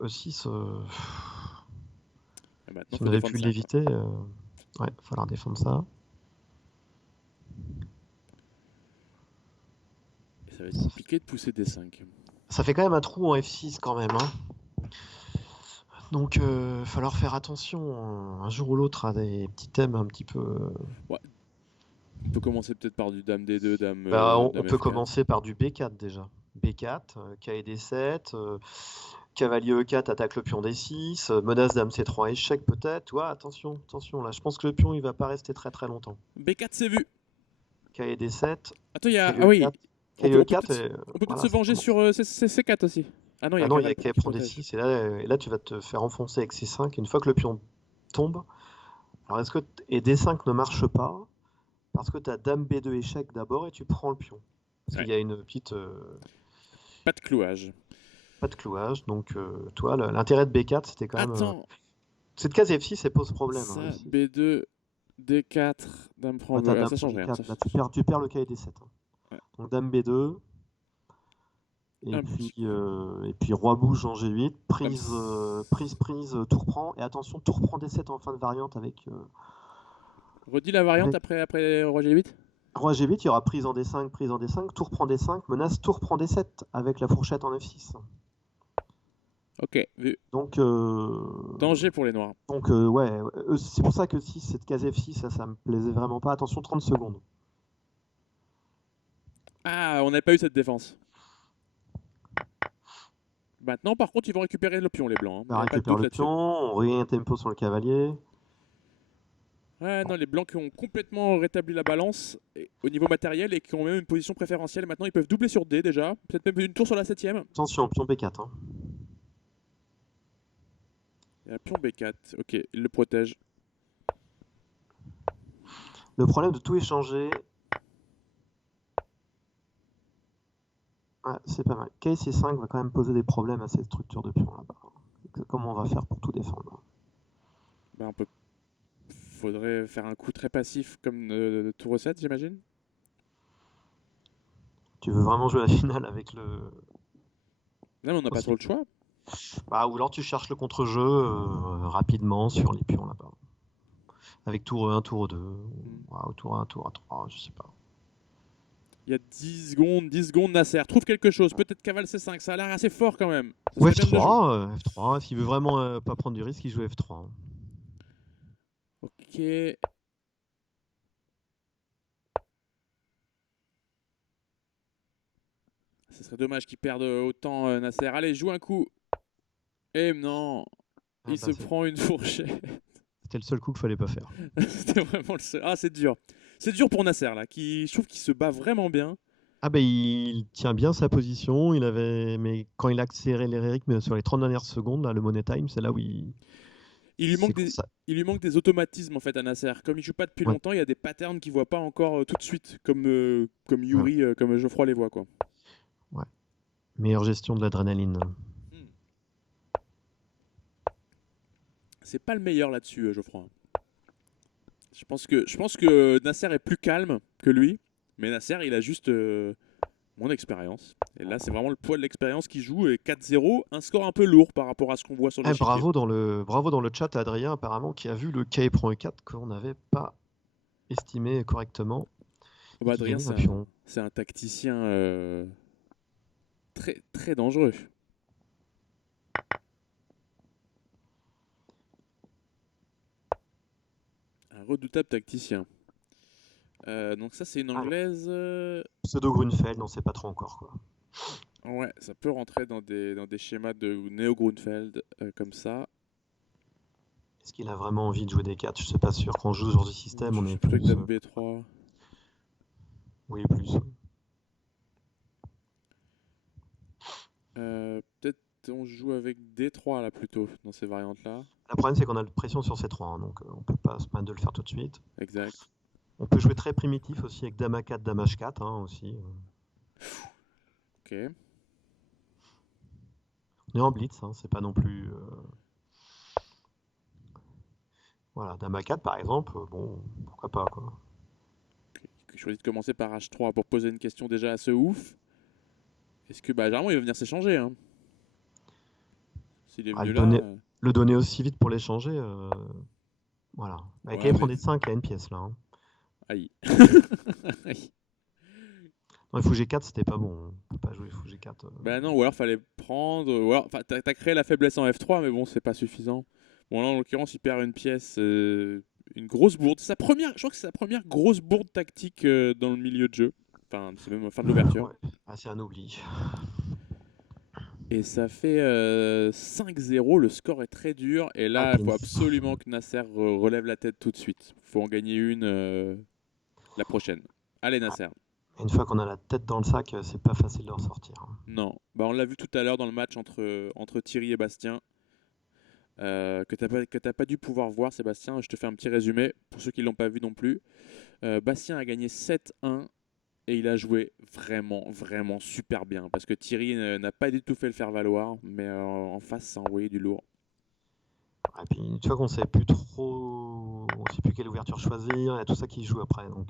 E6, Et maintenant, si faut on avait défendre pu ça, quoi. l'éviter, ouais, il va falloir défendre ça. Et ça va être compliqué de pousser des 5. Ça fait quand même un trou en F6 quand même, hein. Donc il va falloir faire attention, un jour ou l'autre à des petits thèmes un petit peu. Ouais, on peut commencer peut-être par du Dame D2, Bah, on Dame peut F4. commencer par du B4 déjà. B4, KD7, cavalier E4 attaque le pion D6, menace dame C3 échec peut-être. Ouais, attention, attention là. Je pense que le pion il va pas rester très très longtemps. B4, c'est vu. KD7, Attends, il y a. Ah oui, KE4, KE4 et on peut peut-être voilà, se ça venger commence. sur C4 aussi. Ah non, il y Ah a non, il y a cavale K qui prend protège. D6 et là tu vas te faire enfoncer avec C5 une fois que le pion tombe. Alors est-ce que et D5 ne marche pas parce que tu as dame B2 échec d'abord et tu prends le pion. Parce Ouais, qu'il y a une petite pas de clouage. pas de clouage. Donc toi l'intérêt de B4 c'était quand même Attends, cette case F6 elle pose problème, hein, ça, F6. B2, D4, Dame prend. Ouais, t'as Ah, dame ça prend change rien. D4. Là tu perds le K et D7, hein. Ouais. Donc dame B2 Et Ah, puis roi bouge en G8, ah, prise, tour prend. Et attention, tour prend D7 en fin de variante avec, redis la variante avec après roi G8. roi G8. Il y aura prise en D5, tour prend D5, menace, tour prend D7 avec la fourchette en F6. Ok, vu. Donc, Danger pour les noirs. ouais, c'est pour ça que si cette case F6, ça me plaisait vraiment pas. Attention, 30 secondes. Ah, on n'avait pas eu cette défense. Maintenant, par contre, ils vont récupérer le pion, les blancs. Il On n'y a pas de récupère doute le là-dessus. pion, on regagne un tempo sur le cavalier. Ouais, non, les blancs qui ont complètement rétabli la balance au niveau matériel et qui ont même une position préférentielle. Maintenant, ils peuvent doubler sur D déjà. Peut-être même une tour sur la 7ème. Attention, pion B4. Hein. Il y a pion B4. Ok, il le protège. Le problème de tout échanger, ouais, c'est pas mal. KC5 va quand même poser des problèmes à cette structure de pion là-bas. Comment on va faire pour tout défendre? Bah, faudrait faire un coup très passif comme tour 7, j'imagine. Tu veux vraiment jouer la finale avec le. Là, mais on n'a pas Aussi. trop le choix. Bah, ou alors tu cherches le contre-jeu rapidement sur les pions là-bas. Avec tour 1, tour 2, ou tour 1, tour 3, je sais pas. Il y a 10 secondes, Nasser. Trouve quelque chose. Peut-être cavale C5. Ça a l'air assez fort quand même. Ça Ou serait bien de le jouer. F3, F3. S'il veut vraiment pas prendre du risque, il joue F3. Hein. Ok. Ce serait dommage qu'il perde autant Nasser. Allez, joue un coup. Eh non. Il se prend une fourchette. C'était le seul coup qu'il fallait pas faire. C'était vraiment le seul. Ah, c'est dur. C'est dur pour Nasser là. Je trouve qu'il se bat vraiment bien. Ah bah il tient bien sa position, mais quand il a accéléré les rythmes sur les 30 dernières secondes, là, le Money Time, c'est là où il... Il lui manque il lui manque des automatismes en fait à Nasser. Comme il joue pas depuis longtemps, il y a des patterns qu'il voit pas encore tout de suite, comme Yuri, comme Geoffroy les voit quoi. Ouais. Meilleure gestion de l'adrénaline. C'est pas le meilleur là-dessus, Geoffroy. Je pense que Nasser est plus calme que lui, mais Nasser il a juste mon expérience. Et là c'est vraiment le poids de l'expérience qui joue. Et 4-0, un score un peu lourd par rapport à ce qu'on voit sur l'échiquier. Bravo dans le chat à Adrien apparemment qui a vu le K prend E4 qu'on n'avait pas estimé correctement. Bah, Adrien c'est un tacticien très très dangereux. Un redoutable tacticien. Donc ça c'est une anglaise. Pseudo Grunfeld, on sait pas trop encore quoi. Ouais, ça peut rentrer dans des schémas de Neo Grunfeld comme ça. Est-ce qu'il a vraiment envie de jouer des 4? Je suis pas sûr. Quand on joue sur du système, on est plus. Dame B3. Oui, plus. Peut-être on joue avec D3 là plutôt dans ces variantes là. Le problème c'est qu'on a la pression sur C3, hein, donc on peut pas se permettre de le faire tout de suite. Exact. On peut jouer très primitif aussi avec Dame A4, Dame H4 hein, aussi. Ok. On est en blitz, hein, c'est pas non plus. Voilà, Dame A4 par exemple, bon, pourquoi pas quoi. Okay. Je choisis de commencer par H3 pour poser une question déjà assez ouf. Est-ce que bah généralement il va venir s'échanger hein. S'il est venu le donner aussi vite pour l'échanger, voilà. Avec ouais, prend des 5, il y a une pièce là. Hein. Aïe. Non, il faut G4, c'était pas bon. On peut pas jouer fou G4. Bah non, ou alors fallait prendre. Ou alors, t'as créé la faiblesse en F3, mais bon, c'est pas suffisant. Bon, là en l'occurrence, il perd une pièce, une grosse bourde. Je crois que c'est sa première grosse bourde tactique dans le milieu de jeu. Enfin, c'est même fin de l'ouverture. Ouais. Ah, c'est un oubli. Et ça fait 5-0, le score est très dur. Et là, il faut absolument que Nasser relève la tête tout de suite. Il faut en gagner une la prochaine. Allez, Nasser. Une fois qu'on a la tête dans le sac, c'est pas facile de ressortir. Non, bah, on l'a vu tout à l'heure dans le match entre Thierry et Bastien. Que t'as pas dû pouvoir voir, Sébastien. Je te fais un petit résumé pour ceux qui ne l'ont pas vu non plus. Bastien a gagné 7-1 et il a joué vraiment, vraiment super bien. Parce que Thierry n'a pas du tout fait le faire valoir, mais en face, ça a envoyé du lourd. Et puis une fois qu'on sait plus trop, on sait plus quelle ouverture choisir, il y a tout ça qui joue après. Donc,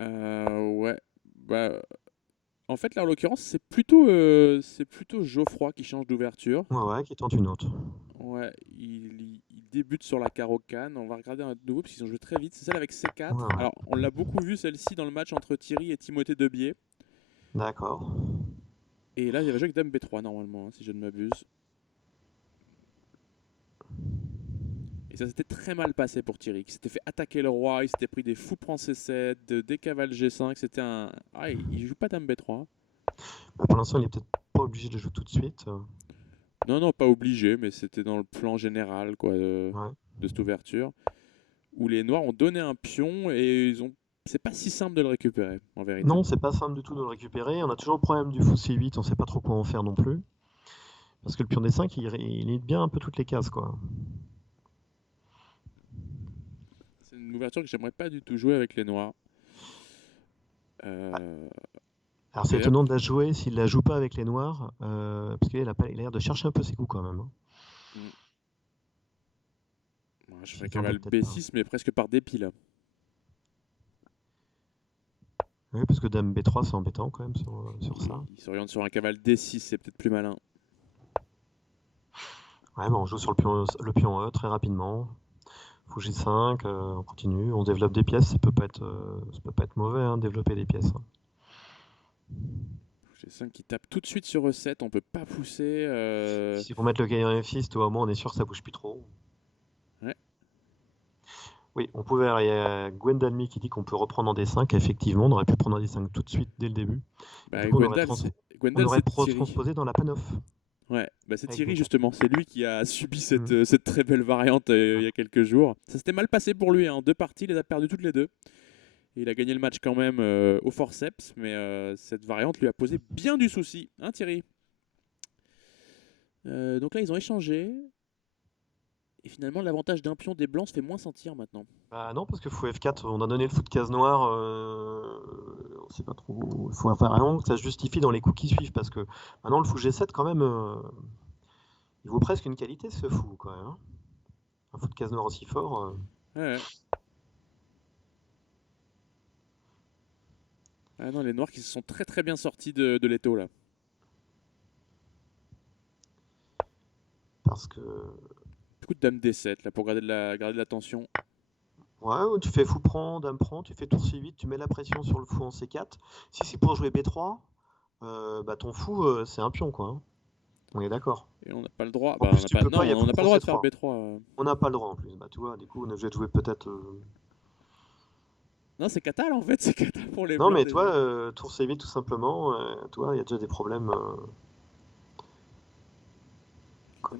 ouais, bah En fait, là, en l'occurrence, c'est plutôt Geoffroy qui change d'ouverture. Ouais, ouais, qui tente une autre. Ouais, il débute sur la carocane. On va regarder un nouveau parce qu'ils ont joué très vite. C'est celle avec Ouais, C4. ouais. Alors, on l'a beaucoup vu celle-ci dans le match entre Thierry et Timothée Debié. D'accord. Et là, il y avait joué avec Dame B3 normalement, hein, si je ne m'abuse. Et ça s'était très mal passé pour Thierry, qui s'était fait attaquer le roi, il s'était pris des fous prend C7, des cavales G5, c'était un... Ah, il joue pas Dame B3. Bah, pour l'instant, il est peut-être pas obligé de jouer tout de suite. Non, non, pas obligé, mais c'était dans le plan général quoi, Ouais. de cette ouverture, où les Noirs ont donné un pion et ils ont... C'est pas si simple de le récupérer, en vérité. Non, c'est pas simple du tout de le récupérer. On a toujours le problème du fou C8, on sait pas trop quoi en faire non plus. Parce que le pion D5, il lit bien un peu toutes les cases, quoi. C'est une ouverture que j'aimerais pas du tout jouer avec les Noirs. Euh, Alors c'est Et là, étonnant de la jouer s'il la joue pas avec les noirs, parce qu'il a l'air de chercher un peu ses coups quand même, hein. hmm, ouais, je ferais S'il t'embête cavale peut-être pas. B6, mais presque par dépit là. Oui, parce que dame B3 c'est embêtant quand même sur ça. Il s'oriente sur un cavale D6, c'est peut-être plus malin. Ouais, bon, on joue sur le pion E très rapidement. Fou G5, on continue, on développe des pièces, ça peut pas être mauvais, hein, développer des pièces, hein. J'ai 5 qui tape tout de suite sur E7, on peut pas pousser. Si vous mettez le gaillard F6, toi au moins on est sûr que ça bouge plus trop. Ouais. Oui, on pouvait. Il y a Gwendalmi qui dit qu'on peut reprendre en D5. Effectivement, on aurait pu prendre en D5 tout de suite dès le début. Et Bah, du coup, on Gwendal, aurait c'est Thierry. transposé dans la PAN-9 Ouais, bah, c'est avec Thierry B4. justement, c'est lui qui a subi Mhm. cette très belle variante il y a quelques jours. Ça s'était mal passé pour lui, hein. Deux parties, il les a perdues toutes les deux. Et il a gagné le match quand même au forceps, mais cette variante lui a posé bien du souci, hein Thierry. Donc là, ils ont échangé. Et finalement, l'avantage d'un pion des blancs se fait moins sentir maintenant. Bah non, parce que fou F4, on a donné le fou de case noire. On sait pas trop. Il faut vraiment que ça se justifie dans les coups qui suivent. Parce que maintenant, le fou G7, quand même, il vaut presque une qualité ce fou, quand même, hein. Un fou de case noire aussi fort. Ouais. Ah non, les noirs qui se sont très très bien sortis de l'étau là. Parce que. Coup de dame D7 là pour garder de la tension. Ouais, tu fais fou prend, tu fais tour C8, tu mets la pression sur le fou en C4. Si c'est pour jouer B3, bah ton fou, c'est un pion, quoi, hein. On est d'accord. Et on n'a pas le droit. En Bah, plus, tu peux non, pas, il y a on fou n'a pas prend le droit de faire C3. B3. On n'a pas le droit en plus. Bah, tu vois, du coup, on est obligé de jouer peut-être. Non, c'est Catal en fait, c'est Catal pour les Non, blancs mais déjà. toi, tour C8, tout simplement, toi, il y a déjà des problèmes.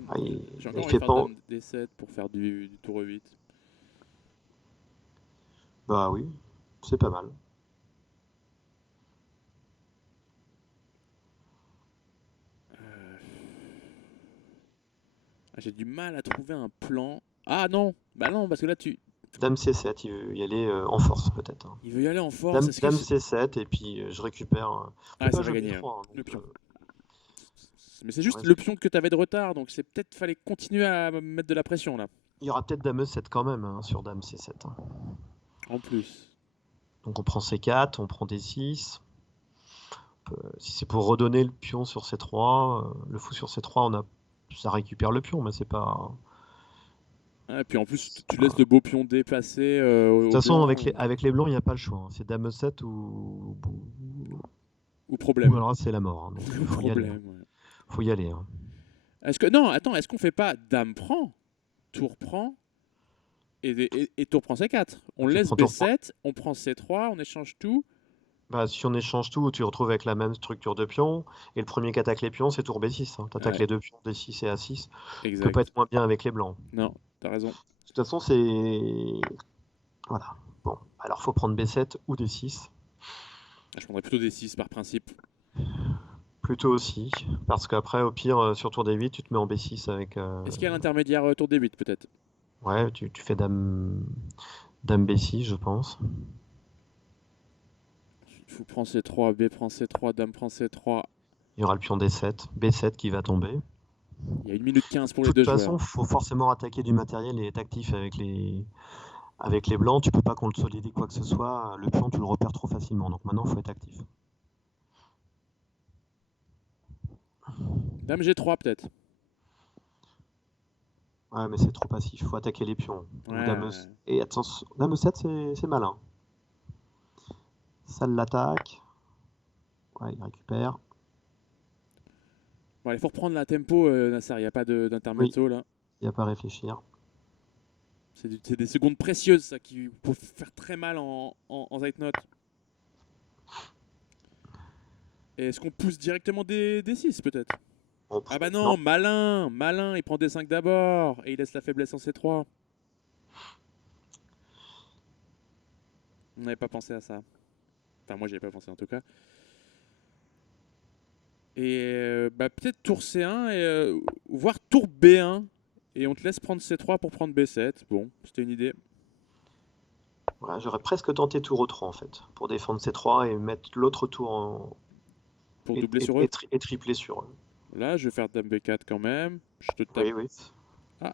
Ah, J'ai il encore envie de fait faire pas. dame D7 pour faire du tour E8. Bah oui, c'est pas mal. Euh, Ah, j'ai du mal à trouver un plan. Ah non, bah non, parce que là Dame C7, il veut y aller en force, peut-être, hein. il veut y aller en force. Est-ce que Dame C7, et puis je récupère. On ah, peut pas ça va jouer gagner hein, B3, hein, le donc pion. Mais c'est on juste reste- le pion que tu avais de retard, donc c'est peut-être fallait continuer à mettre de la pression là. il y aura peut-être Dame E7 quand même, hein, sur Dame C7, hein. En plus. Donc on prend C4, on prend D6. Si c'est pour redonner le pion sur C3, le fou sur C3, ça récupère le pion, mais c'est pas. Ah, et puis en plus, C'est tu laisses pas- le beau pion déplacé De toute au façon, blanc avec les blancs, il n'y a pas le choix, hein. C'est Dame E7 ou ou problème. alors c'est la mort, hein. Donc Ou il faut y aller, hein. problème. Ouais. Faut y aller, hein. Est-ce que non, attends, est-ce qu'on fait pas dame prend, tour prend et tour prend C4. On Tu laisse prends ton point. B7, on prend C3, on échange tout. Bah, si on échange tout, tu te retrouves avec la même structure de pions. Et le premier qui attaque les pions, c'est tour B6, hein. Tu attaques Ouais, les deux pions D6 et A6. Tu peux pas exact. être moins bien avec les blancs. Non, t'as raison. De toute façon, c'est. Voilà. Bon, alors faut prendre B7 ou D6. Ah, je prendrais plutôt des 6 par principe. Plutôt aussi. Parce qu'après, au pire, sur tour D8, tu te mets en B6 avec. Est-ce qu'il y a l'intermédiaire tour D8 peut-être? Ouais, tu fais dame B6, je pense. Fou prend C3, B prend C3, dame prend C3. Il y aura le pion D7, B7 qui va tomber. Il y a 1 minute 15 pour De les toute deux façon, joueurs. il faut forcément attaquer du matériel et être actif avec les blancs. Tu peux pas consolider quoi que ce soit. Le pion, tu le repères trop facilement. Donc maintenant, il faut être actif. Dame G3 peut-être. Ouais, mais c'est trop passif. Il faut attaquer les pions. Ouais, Donc ouais. Et attention, dame 7, c'est malin. Ça l'attaque. Ouais, il récupère. Bon, il faut reprendre la tempo, Nasser. Il n'y a pas Oui, d'intermezzo là. il n'y a pas à réfléchir. C'est des secondes précieuses, ça, qui peuvent faire très mal en Zeitnot. Et est-ce qu'on pousse directement des 6 peut-être? Ah bah Non, non, malin, malin, il prend des 5 d'abord et il laisse la faiblesse en C3. On n'avait pas pensé à ça. Enfin, moi, j'y avais pas pensé en tout cas. Et bah, peut-être tour C1 et voire tour B1. Et on te laisse prendre C3 pour prendre B7. Bon, c'était une idée. voilà, j'aurais presque tenté tour au 3 en fait, pour défendre ces 3 et mettre l'autre tour Pour doubler sur eux. et tripler sur eux. Là, je vais faire Dame B4 quand même. Je te tape. Oui, oui. Ah,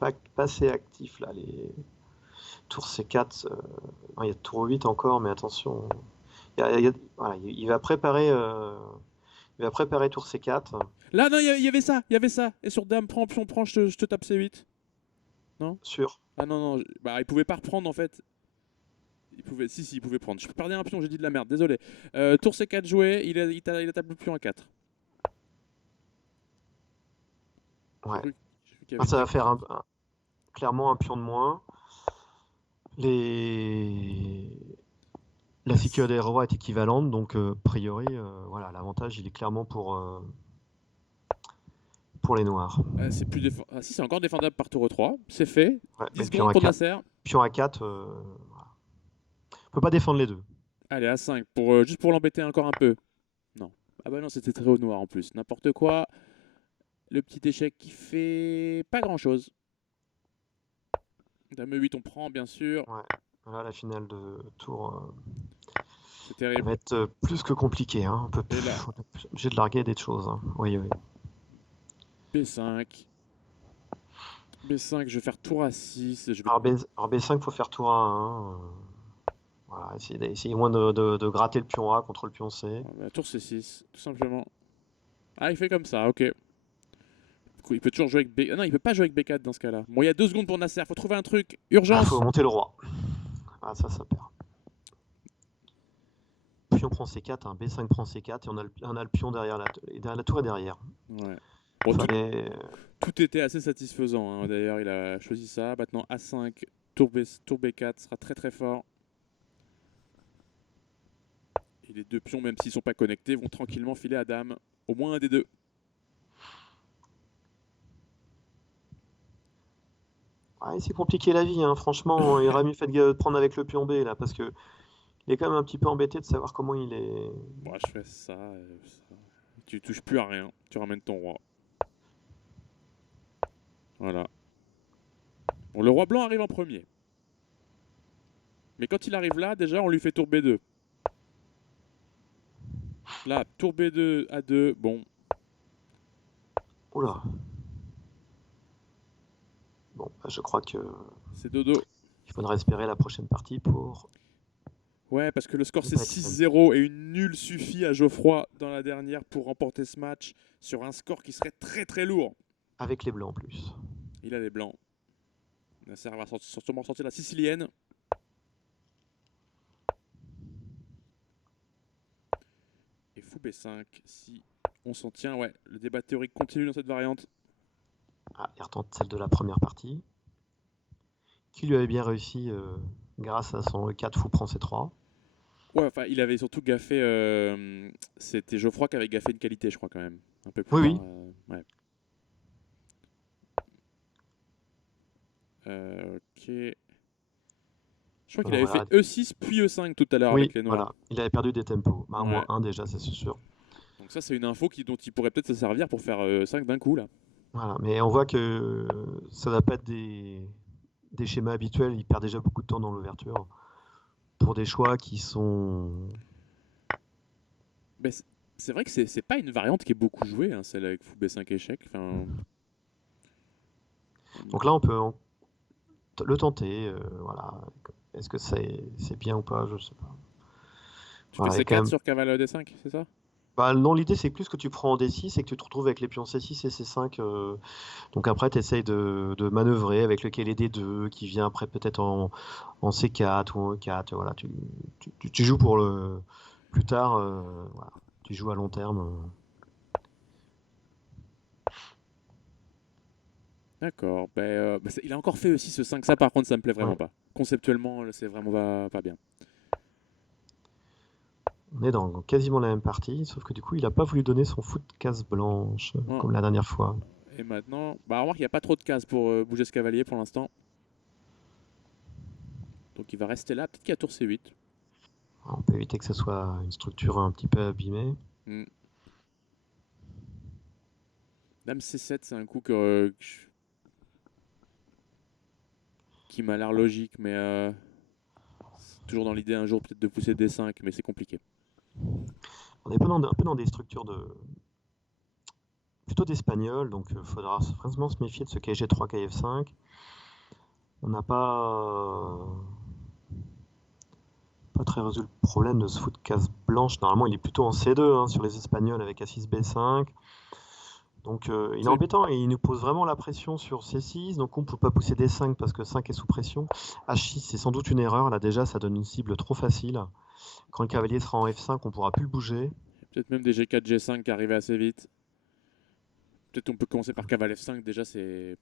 Pas assez actif là, les tour C4. Non, il y a tour 8 encore, mais attention. Voilà, il va préparer tour C4. là, non, il y avait ça, il y avait ça. Et sur Dame, prends, pion, prends, je te tape C8. Non? Sûr. Ah non, non, bah, il pouvait pas reprendre en fait. Il pouvait, si, il pouvait prendre. Je perdais un pion, j'ai dit de la merde, désolé. Tour C4 joué, il a tape le pion à 4. Ouais. J'ai cru qu'il y avait Ça va Dame. faire clairement un pion de moins. La figure des rois est équivalente, donc a priori, voilà, l'avantage il est clairement pour les noirs. C'est plus Ah si, c'est encore défendable par tour 3. C'est fait. Ouais, 10 mais pion secondes à pour 4, Nasser. pion à 4, voilà. On peut pas défendre les deux. Allez, à 5. Juste pour l'embêter encore un peu. Non. Ah bah non, c'était très au noir en plus. N'importe quoi. Le petit échec qui fait pas grand chose. Dame 8, on prend, bien sûr. Ouais. Voilà, la finale de tour C'est terrible. va être plus que compliquée. Hein. Et là, On est obligé de larguer des choses. Hein. Oui, oui. B5. B5, je vais faire tour à 6. Alors B5, il faut faire tour à 1. Voilà, essayer moins de gratter le pion A contre le pion C. Tour C6, tout simplement. Ah, il fait comme ça, ok. Il peut toujours jouer avec B. Ah non, il peut pas jouer avec B4 dans ce cas-là. Bon, il y a 2 secondes pour Nasser. Faut trouver un truc. Ah, faut Urgence. monter le roi. Ah, ça perd. Pion prend C4, hein, B5 prend C4 et on a le pion derrière la tour est derrière. Ouais. Bon, tout était assez satisfaisant. Hein. D'ailleurs, il a choisi ça. Maintenant, A5, tour B4 sera très très fort. Et les deux pions, même s'ils sont pas connectés, vont tranquillement filer à dame. Au moins un des deux. Ouais, c'est compliqué la vie, hein. Franchement, il aurait mieux fait de prendre avec le pion B là, parce que il est quand même un petit peu embêté de savoir comment il est. Bon, je fais ça, ça. Tu touches plus à rien. Tu ramènes ton roi. Voilà. Bon, le roi blanc arrive en premier. Mais quand il arrive là, déjà, on lui fait tour B2. Là, tour B2, A2, bon. Oula. Bon, bah, je crois que C'est dodo. il faudra espérer la prochaine partie pour. Ouais, parce que le score Ne c'est pas être fan. 6-0 et une nulle suffit à Geoffroy dans la dernière pour remporter ce match sur un score qui serait très très lourd. Avec les blancs en plus. Il a les blancs. Nasser va sûrement sortir la sicilienne. Et fou B5, si on s'en tient, ouais, le débat théorique continue dans cette variante. Ah, il retente celle de la première partie. Qui lui avait bien réussi grâce à son E4 fou prend C3. Ouais, enfin, il avait surtout gaffé. C'était Geoffroy qui avait gaffé une qualité, je crois, quand même. Un peu plus Oui, tard. oui. Ouais. Ok. Je crois qu'il Bon, avait fait voilà. E6 puis E5 tout à l'heure Oui, avec les noirs. voilà. Il avait perdu des tempos. Bah, au Ouais. moins un déjà, ça c'est sûr. Donc ça, c'est une info dont il pourrait peut-être se servir pour faire 5 d'un coup, là. Voilà. Mais on voit que ça va pas être des schémas habituels. Il perd déjà beaucoup de temps dans l'ouverture pour des choix qui sont. Mais c'est vrai que c'est pas une variante qui est beaucoup jouée, hein, celle avec fou B5 échec. Enfin, Donc là, on peut le tenter. Voilà. Est-ce que c'est bien ou pas? Je sais pas. tu fais Voilà, il y a quand C4 même. sur cavale D5, c'est ça? Bah, non, l'idée c'est plus que tu prends en D6 et que tu te retrouves avec les pions C6 et C5. Donc après, tu essayes de manœuvrer avec lequel est D2 qui vient après peut-être en C4 ou en E4. Voilà, tu joues pour le plus tard. Voilà, tu joues à long terme. D'accord. Il a encore fait aussi ce 5. Ça, par contre, ça me plaît vraiment Ouais. pas. Conceptuellement, c'est vraiment pas bien. On est dans quasiment la même partie, sauf que du coup, il a pas voulu donner son fou de case blanche Oh. comme la dernière fois. Et maintenant, remarque, il n'y a pas trop de cases pour bouger ce cavalier pour l'instant. Donc il va rester là. Peut-être qu'il y a tour C8. On peut éviter que ce soit une structure un petit peu abîmée. Hmm. Dame C7, c'est un coup qui m'a l'air logique, mais c'est toujours dans l'idée un jour peut-être de pousser D5, mais c'est compliqué. On est un peu dans des structures plutôt d'espagnol, donc il faudra vraiment se méfier de ce KG3, KF5. On n'a pas très résolu le problème de ce foot case blanche. Normalement, il est plutôt en C2 hein, sur les espagnols avec A6, B5. Donc il est C'est embêtant et il nous pose vraiment la pression sur C6. Donc on ne peut pas pousser D5 parce que 5 est sous pression. H6, c'est sans doute une erreur. Là déjà, ça donne une cible trop facile. Quand le cavalier sera en F5, on ne pourra plus le bouger. peut-être même des G4, G5 qui arrivaient assez vite. Peut-être on peut commencer par cavale F5, déjà c'est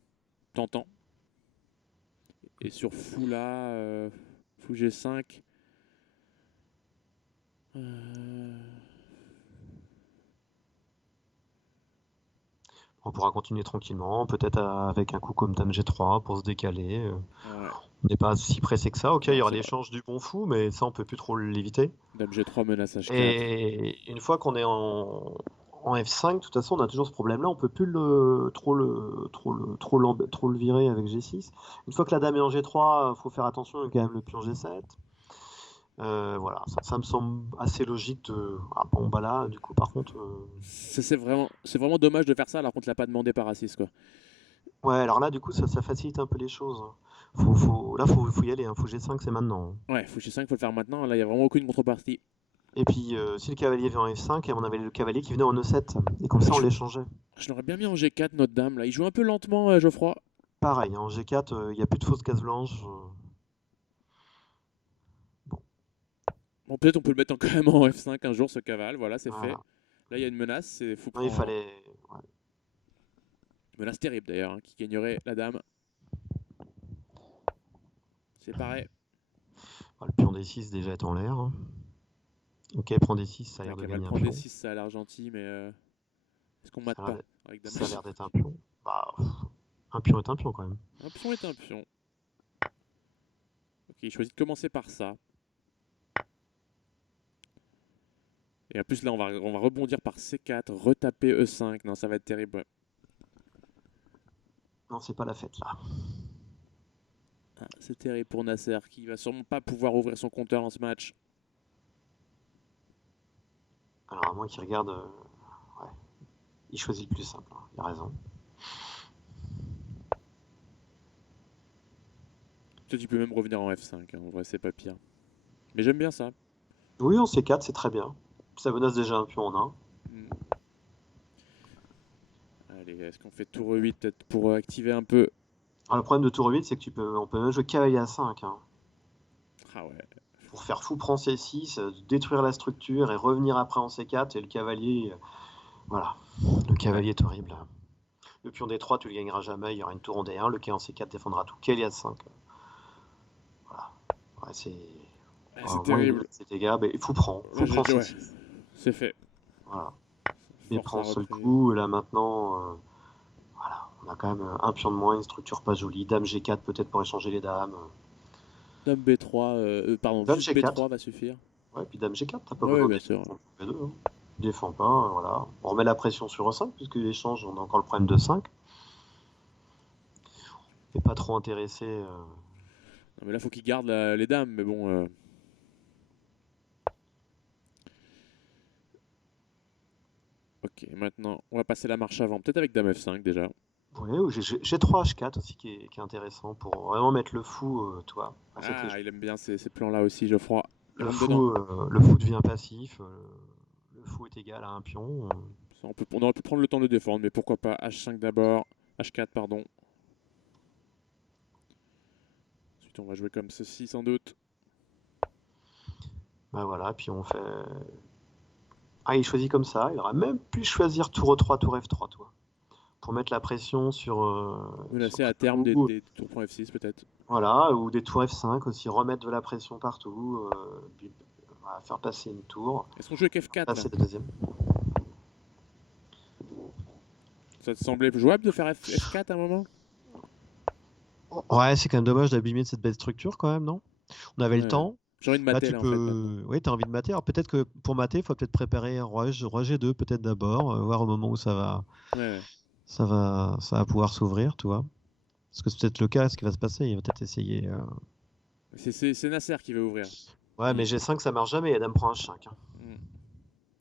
tentant. Et sur fou là, fou G5. Euh, On pourra continuer tranquillement, peut-être avec un coup comme Dame G3 pour se décaler. ouais, On n'est pas si pressé que ça. Ok, il y non, aura c'est vrai. l'échange du bon fou, mais ça, on peut plus trop l'éviter. Dame G3 menace H4. Et une fois qu'on est en F5, de toute façon, on a toujours ce problème-là. On peut plus trop le virer avec G6. Une fois que la dame est en G3, il faut faire attention, il y a quand même le pion G7. Voilà, ça me semble assez logique de. Ah bon, bah là, du coup, par contre. C'est vraiment dommage de faire ça alors qu'on te l'a pas demandé par Assis quoi. Ouais, alors là, du coup, ça facilite un peu les choses. Là, faut y aller. Faut G5, c'est maintenant. Ouais, fou G5, faut le faire maintenant. Là, il y a vraiment aucune contrepartie. Et puis, si le cavalier vient en F5, on avait le cavalier qui venait en E7. Et comme ça, on Je, l'échangeait. je l'aurais bien mis en G4, notre dame. Là, il joue un peu lentement, Geoffroy. Pareil, en G4, il n'y a plus de fausse case blanche. Bon, Bon, peut-être on peut le mettre quand même en F5 un jour, ce cavale. Voilà, c'est fait. voilà. Là, il y a une menace. C'est fou Non, il prend. fallait. Ouais. Menace terrible d'ailleurs, hein, qui gagnerait la dame. C'est pareil. Le pion D6 déjà est en l'air. Ok, prend D6, ça a La l'air de cavale gagner un prend pion. D6, ça a l'air gentil, mais est-ce qu'on mate Ça a pas l'air avec dame ça a l'air H5? d'être un pion. Bah, un pion est un pion quand même. Un pion est un pion. Ok, il choisit de commencer par ça. Et en plus, là, on va rebondir par C4, retaper E5. Non, ça va être terrible. Ouais. Non, c'est pas la fête là. Ah, c'est terrible pour Nasser, qui va sûrement pas pouvoir ouvrir son compteur dans ce match. Alors, à moins qu'il regarde. Ouais, il choisit le plus simple. Il a raison. Peut-être qu'il peut même revenir en F5. Hein. En vrai, c'est pas pire. Mais j'aime bien ça. Oui, en C4, c'est très bien. Ça menace déjà un pion en 1. Hmm. Allez, est-ce qu'on fait tour E8 peut-être pour activer un peu? Alors, le problème de tour 8, c'est on peut même jouer cavalier à 5. Ah ouais. Pour faire fou prend C6, détruire la structure et revenir après en C4. Et le cavalier. Voilà. Le Ouais, cavalier est horrible. Le pion D3, tu le gagneras jamais. Il y aura une tour en D1. Le quai en C4 défendra tout. Cavalier à 5. Voilà. Ouais, c'est. ouais, c'est Alors, moi, il terrible. met ses dégâts. Mais fou prend. Fou prend Ouais, C6. c'est fait. Voilà. Il Force à prend un seul reprise. coup. Et là maintenant. Voilà. On a quand même un pion de moins. Une structure pas jolie. Dame G4 peut-être pour échanger les dames. Dame B3, pardon, Dame juste G4. B3 va suffire. Ouais, puis Dame G4, t'as pas Ouais, besoin de bien sûr. défendre B2. Hein. Défend pas, voilà. On remet la pression sur E5, puisque l'échange, on a encore le problème de 5. Et pas trop intéressé. Non, mais là, faut qu'il garde les dames. Mais bon. Ok, maintenant, on va passer la marche avant. Peut-être avec Dame F5 déjà. Ouais, ou G3 H4 aussi qui est intéressant pour vraiment mettre le fou, toi. Ah, c'était Ah, il aime bien ces plans-là aussi, Geoffroy. Il le rentre dedans. fou, le fou devient passif. Le fou est égal à un pion. Ça, on aurait pu prendre le temps de défendre, mais pourquoi pas H5 d'abord. H4, pardon. Ensuite, on va jouer comme ceci, sans doute. Bah voilà, puis on fait. Ah, il choisit comme ça. Il aurait même pu choisir tour E3, tour F3, toi. Pour mettre la pression sur. Menacer Sur à terme tout. des tours pour F6, peut-être. Voilà, ou des tours F5 aussi, remettre de la pression partout. Puis voilà, faire passer une tour. Est-ce qu'on joue avec F4 là? Passer la deuxième. Ça te semblait jouable de faire F4 à un moment? Ouais, c'est quand même dommage d'abîmer cette belle structure quand même, non? On avait le Ouais. temps. J'ai envie de Là, mater tu là, en fait, maintenant. peux. Oui, tu as envie de mater. Alors, peut-être que pour mater, il faut peut-être préparer un roi G2, peut-être d'abord, voir au moment où Ouais. ça va pouvoir s'ouvrir, tu vois. Parce que c'est peut-être le cas, ce qui va se passer. Il va peut-être essayer. C'est Nasser qui veut ouvrir. Ouais, mais Il- G5, ça marche jamais. Et dame prend H5. Mm.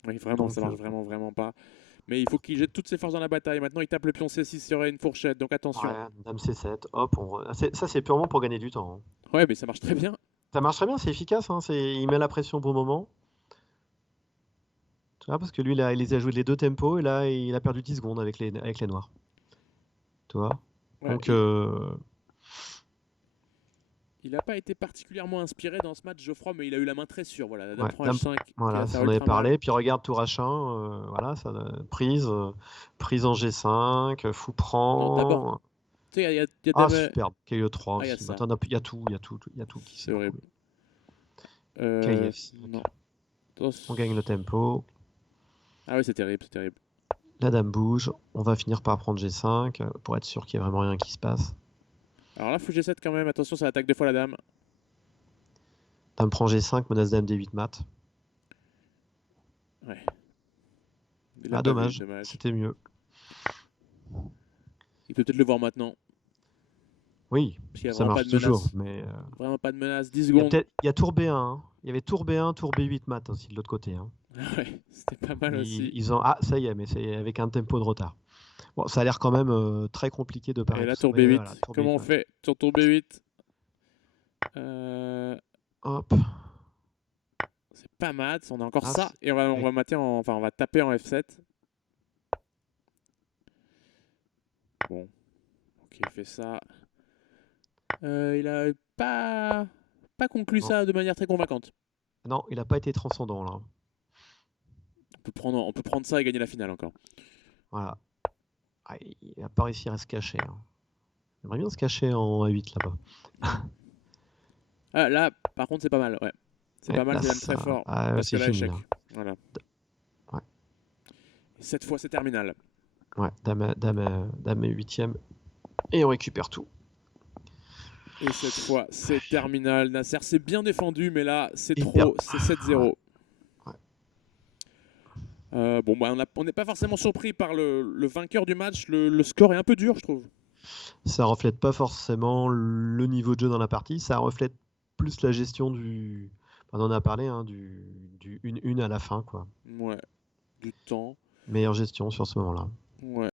Oui, vraiment, Donc, ça marche vraiment, vraiment pas. Mais il faut qu'il jette toutes ses forces dans la bataille. Maintenant, il tape le pion C6, il y aurait une fourchette, donc attention. ouais, dame C7. Hop, ça, c'est purement pour gagner du temps, hein. Ouais, mais ça marche très bien. Ça marche très bien, c'est efficace, hein. Il met la pression au bon moment. Tu vois, parce que lui, il les a joués les deux tempos. Et là, il a perdu 10 secondes avec les noirs. Tu vois. Ouais, Donc, il n'a pas été particulièrement inspiré dans ce match, Geoffroy, mais il a eu la main très sûre. Voilà, la dame ouais, prend H5, qui voilà, va ça faire on avait ultra mal. parlé. Puis regarde tour H1, voilà, ça, prise en G5, fou Non, d'abord, prend. tu sais, il y a Ah, dame. superbe. KE3 Ah, il y a aussi. ça. Attends, il y a tout, il y a tout, il y a tout qui C'est s'est horrible. écoulé. KF5. Non. On gagne le tempo. Ah ouais, c'est terrible, c'est terrible. La dame bouge. On va finir par prendre G5 pour être sûr qu'il n'y a vraiment rien qui se passe. Alors là, faut G7 quand même. Attention, ça attaque deux fois la dame. Dame prend G5, menace dame D8 mat. Ouais. Il l'a Ah, pas vu, dommage. dommage. C'était mieux. Il peut peut-être le voir maintenant. Oui, Parce qu'il n'y a ça vraiment pas marche de toujours. menace. Mais Vraiment pas de menace. 10 il y a secondes. il y a tour B1, hein. Il y avait tour B1, tour B8 mat aussi de l'autre côté, hein. Ouais, c'était pas mal aussi. Ah, ça y est, mais c'est avec un tempo de retard. Bon, ça a l'air quand même très compliqué de Et parer là, tout ça. tour Ouais, B8. voilà, tour Comment B8 on mat. fait sur tour B8? Euh, Hop. c'est pas mal. On a encore Ah, ça. Et on va mater enfin, on va taper en F7. Bon. Ok, il fait ça. Il a pas conclu non. ça de manière très convaincante. Non, il n'a pas été transcendant là. On peut prendre ça et gagner la finale encore. Voilà. Ah, il n'a pas réussi à se cacher, hein. Il aimerait bien se cacher en A8 là-bas. Ah, là, par contre, c'est pas mal. Ouais. C'est pas mal, Là, c'est même très fort. Parce que c'est là, fini échec. là. Voilà. Ouais. Et cette fois, c'est terminal. Ouais, dame 8ème. Et on récupère tout. Et cette fois, c'est terminal. Nasser s'est bien défendu, mais là, c'est Il trop. perd. C'est 7-0. Ouais. Bon, bah, on n'est pas forcément surpris par le vainqueur du match. Le score est un peu dur, je trouve. Ça reflète pas forcément le niveau de jeu dans la partie, ça reflète plus la gestion du. On en a parlé, hein, du 1-1 à la fin, quoi. Ouais. Du temps. Meilleure gestion sur ce moment-là. Ouais.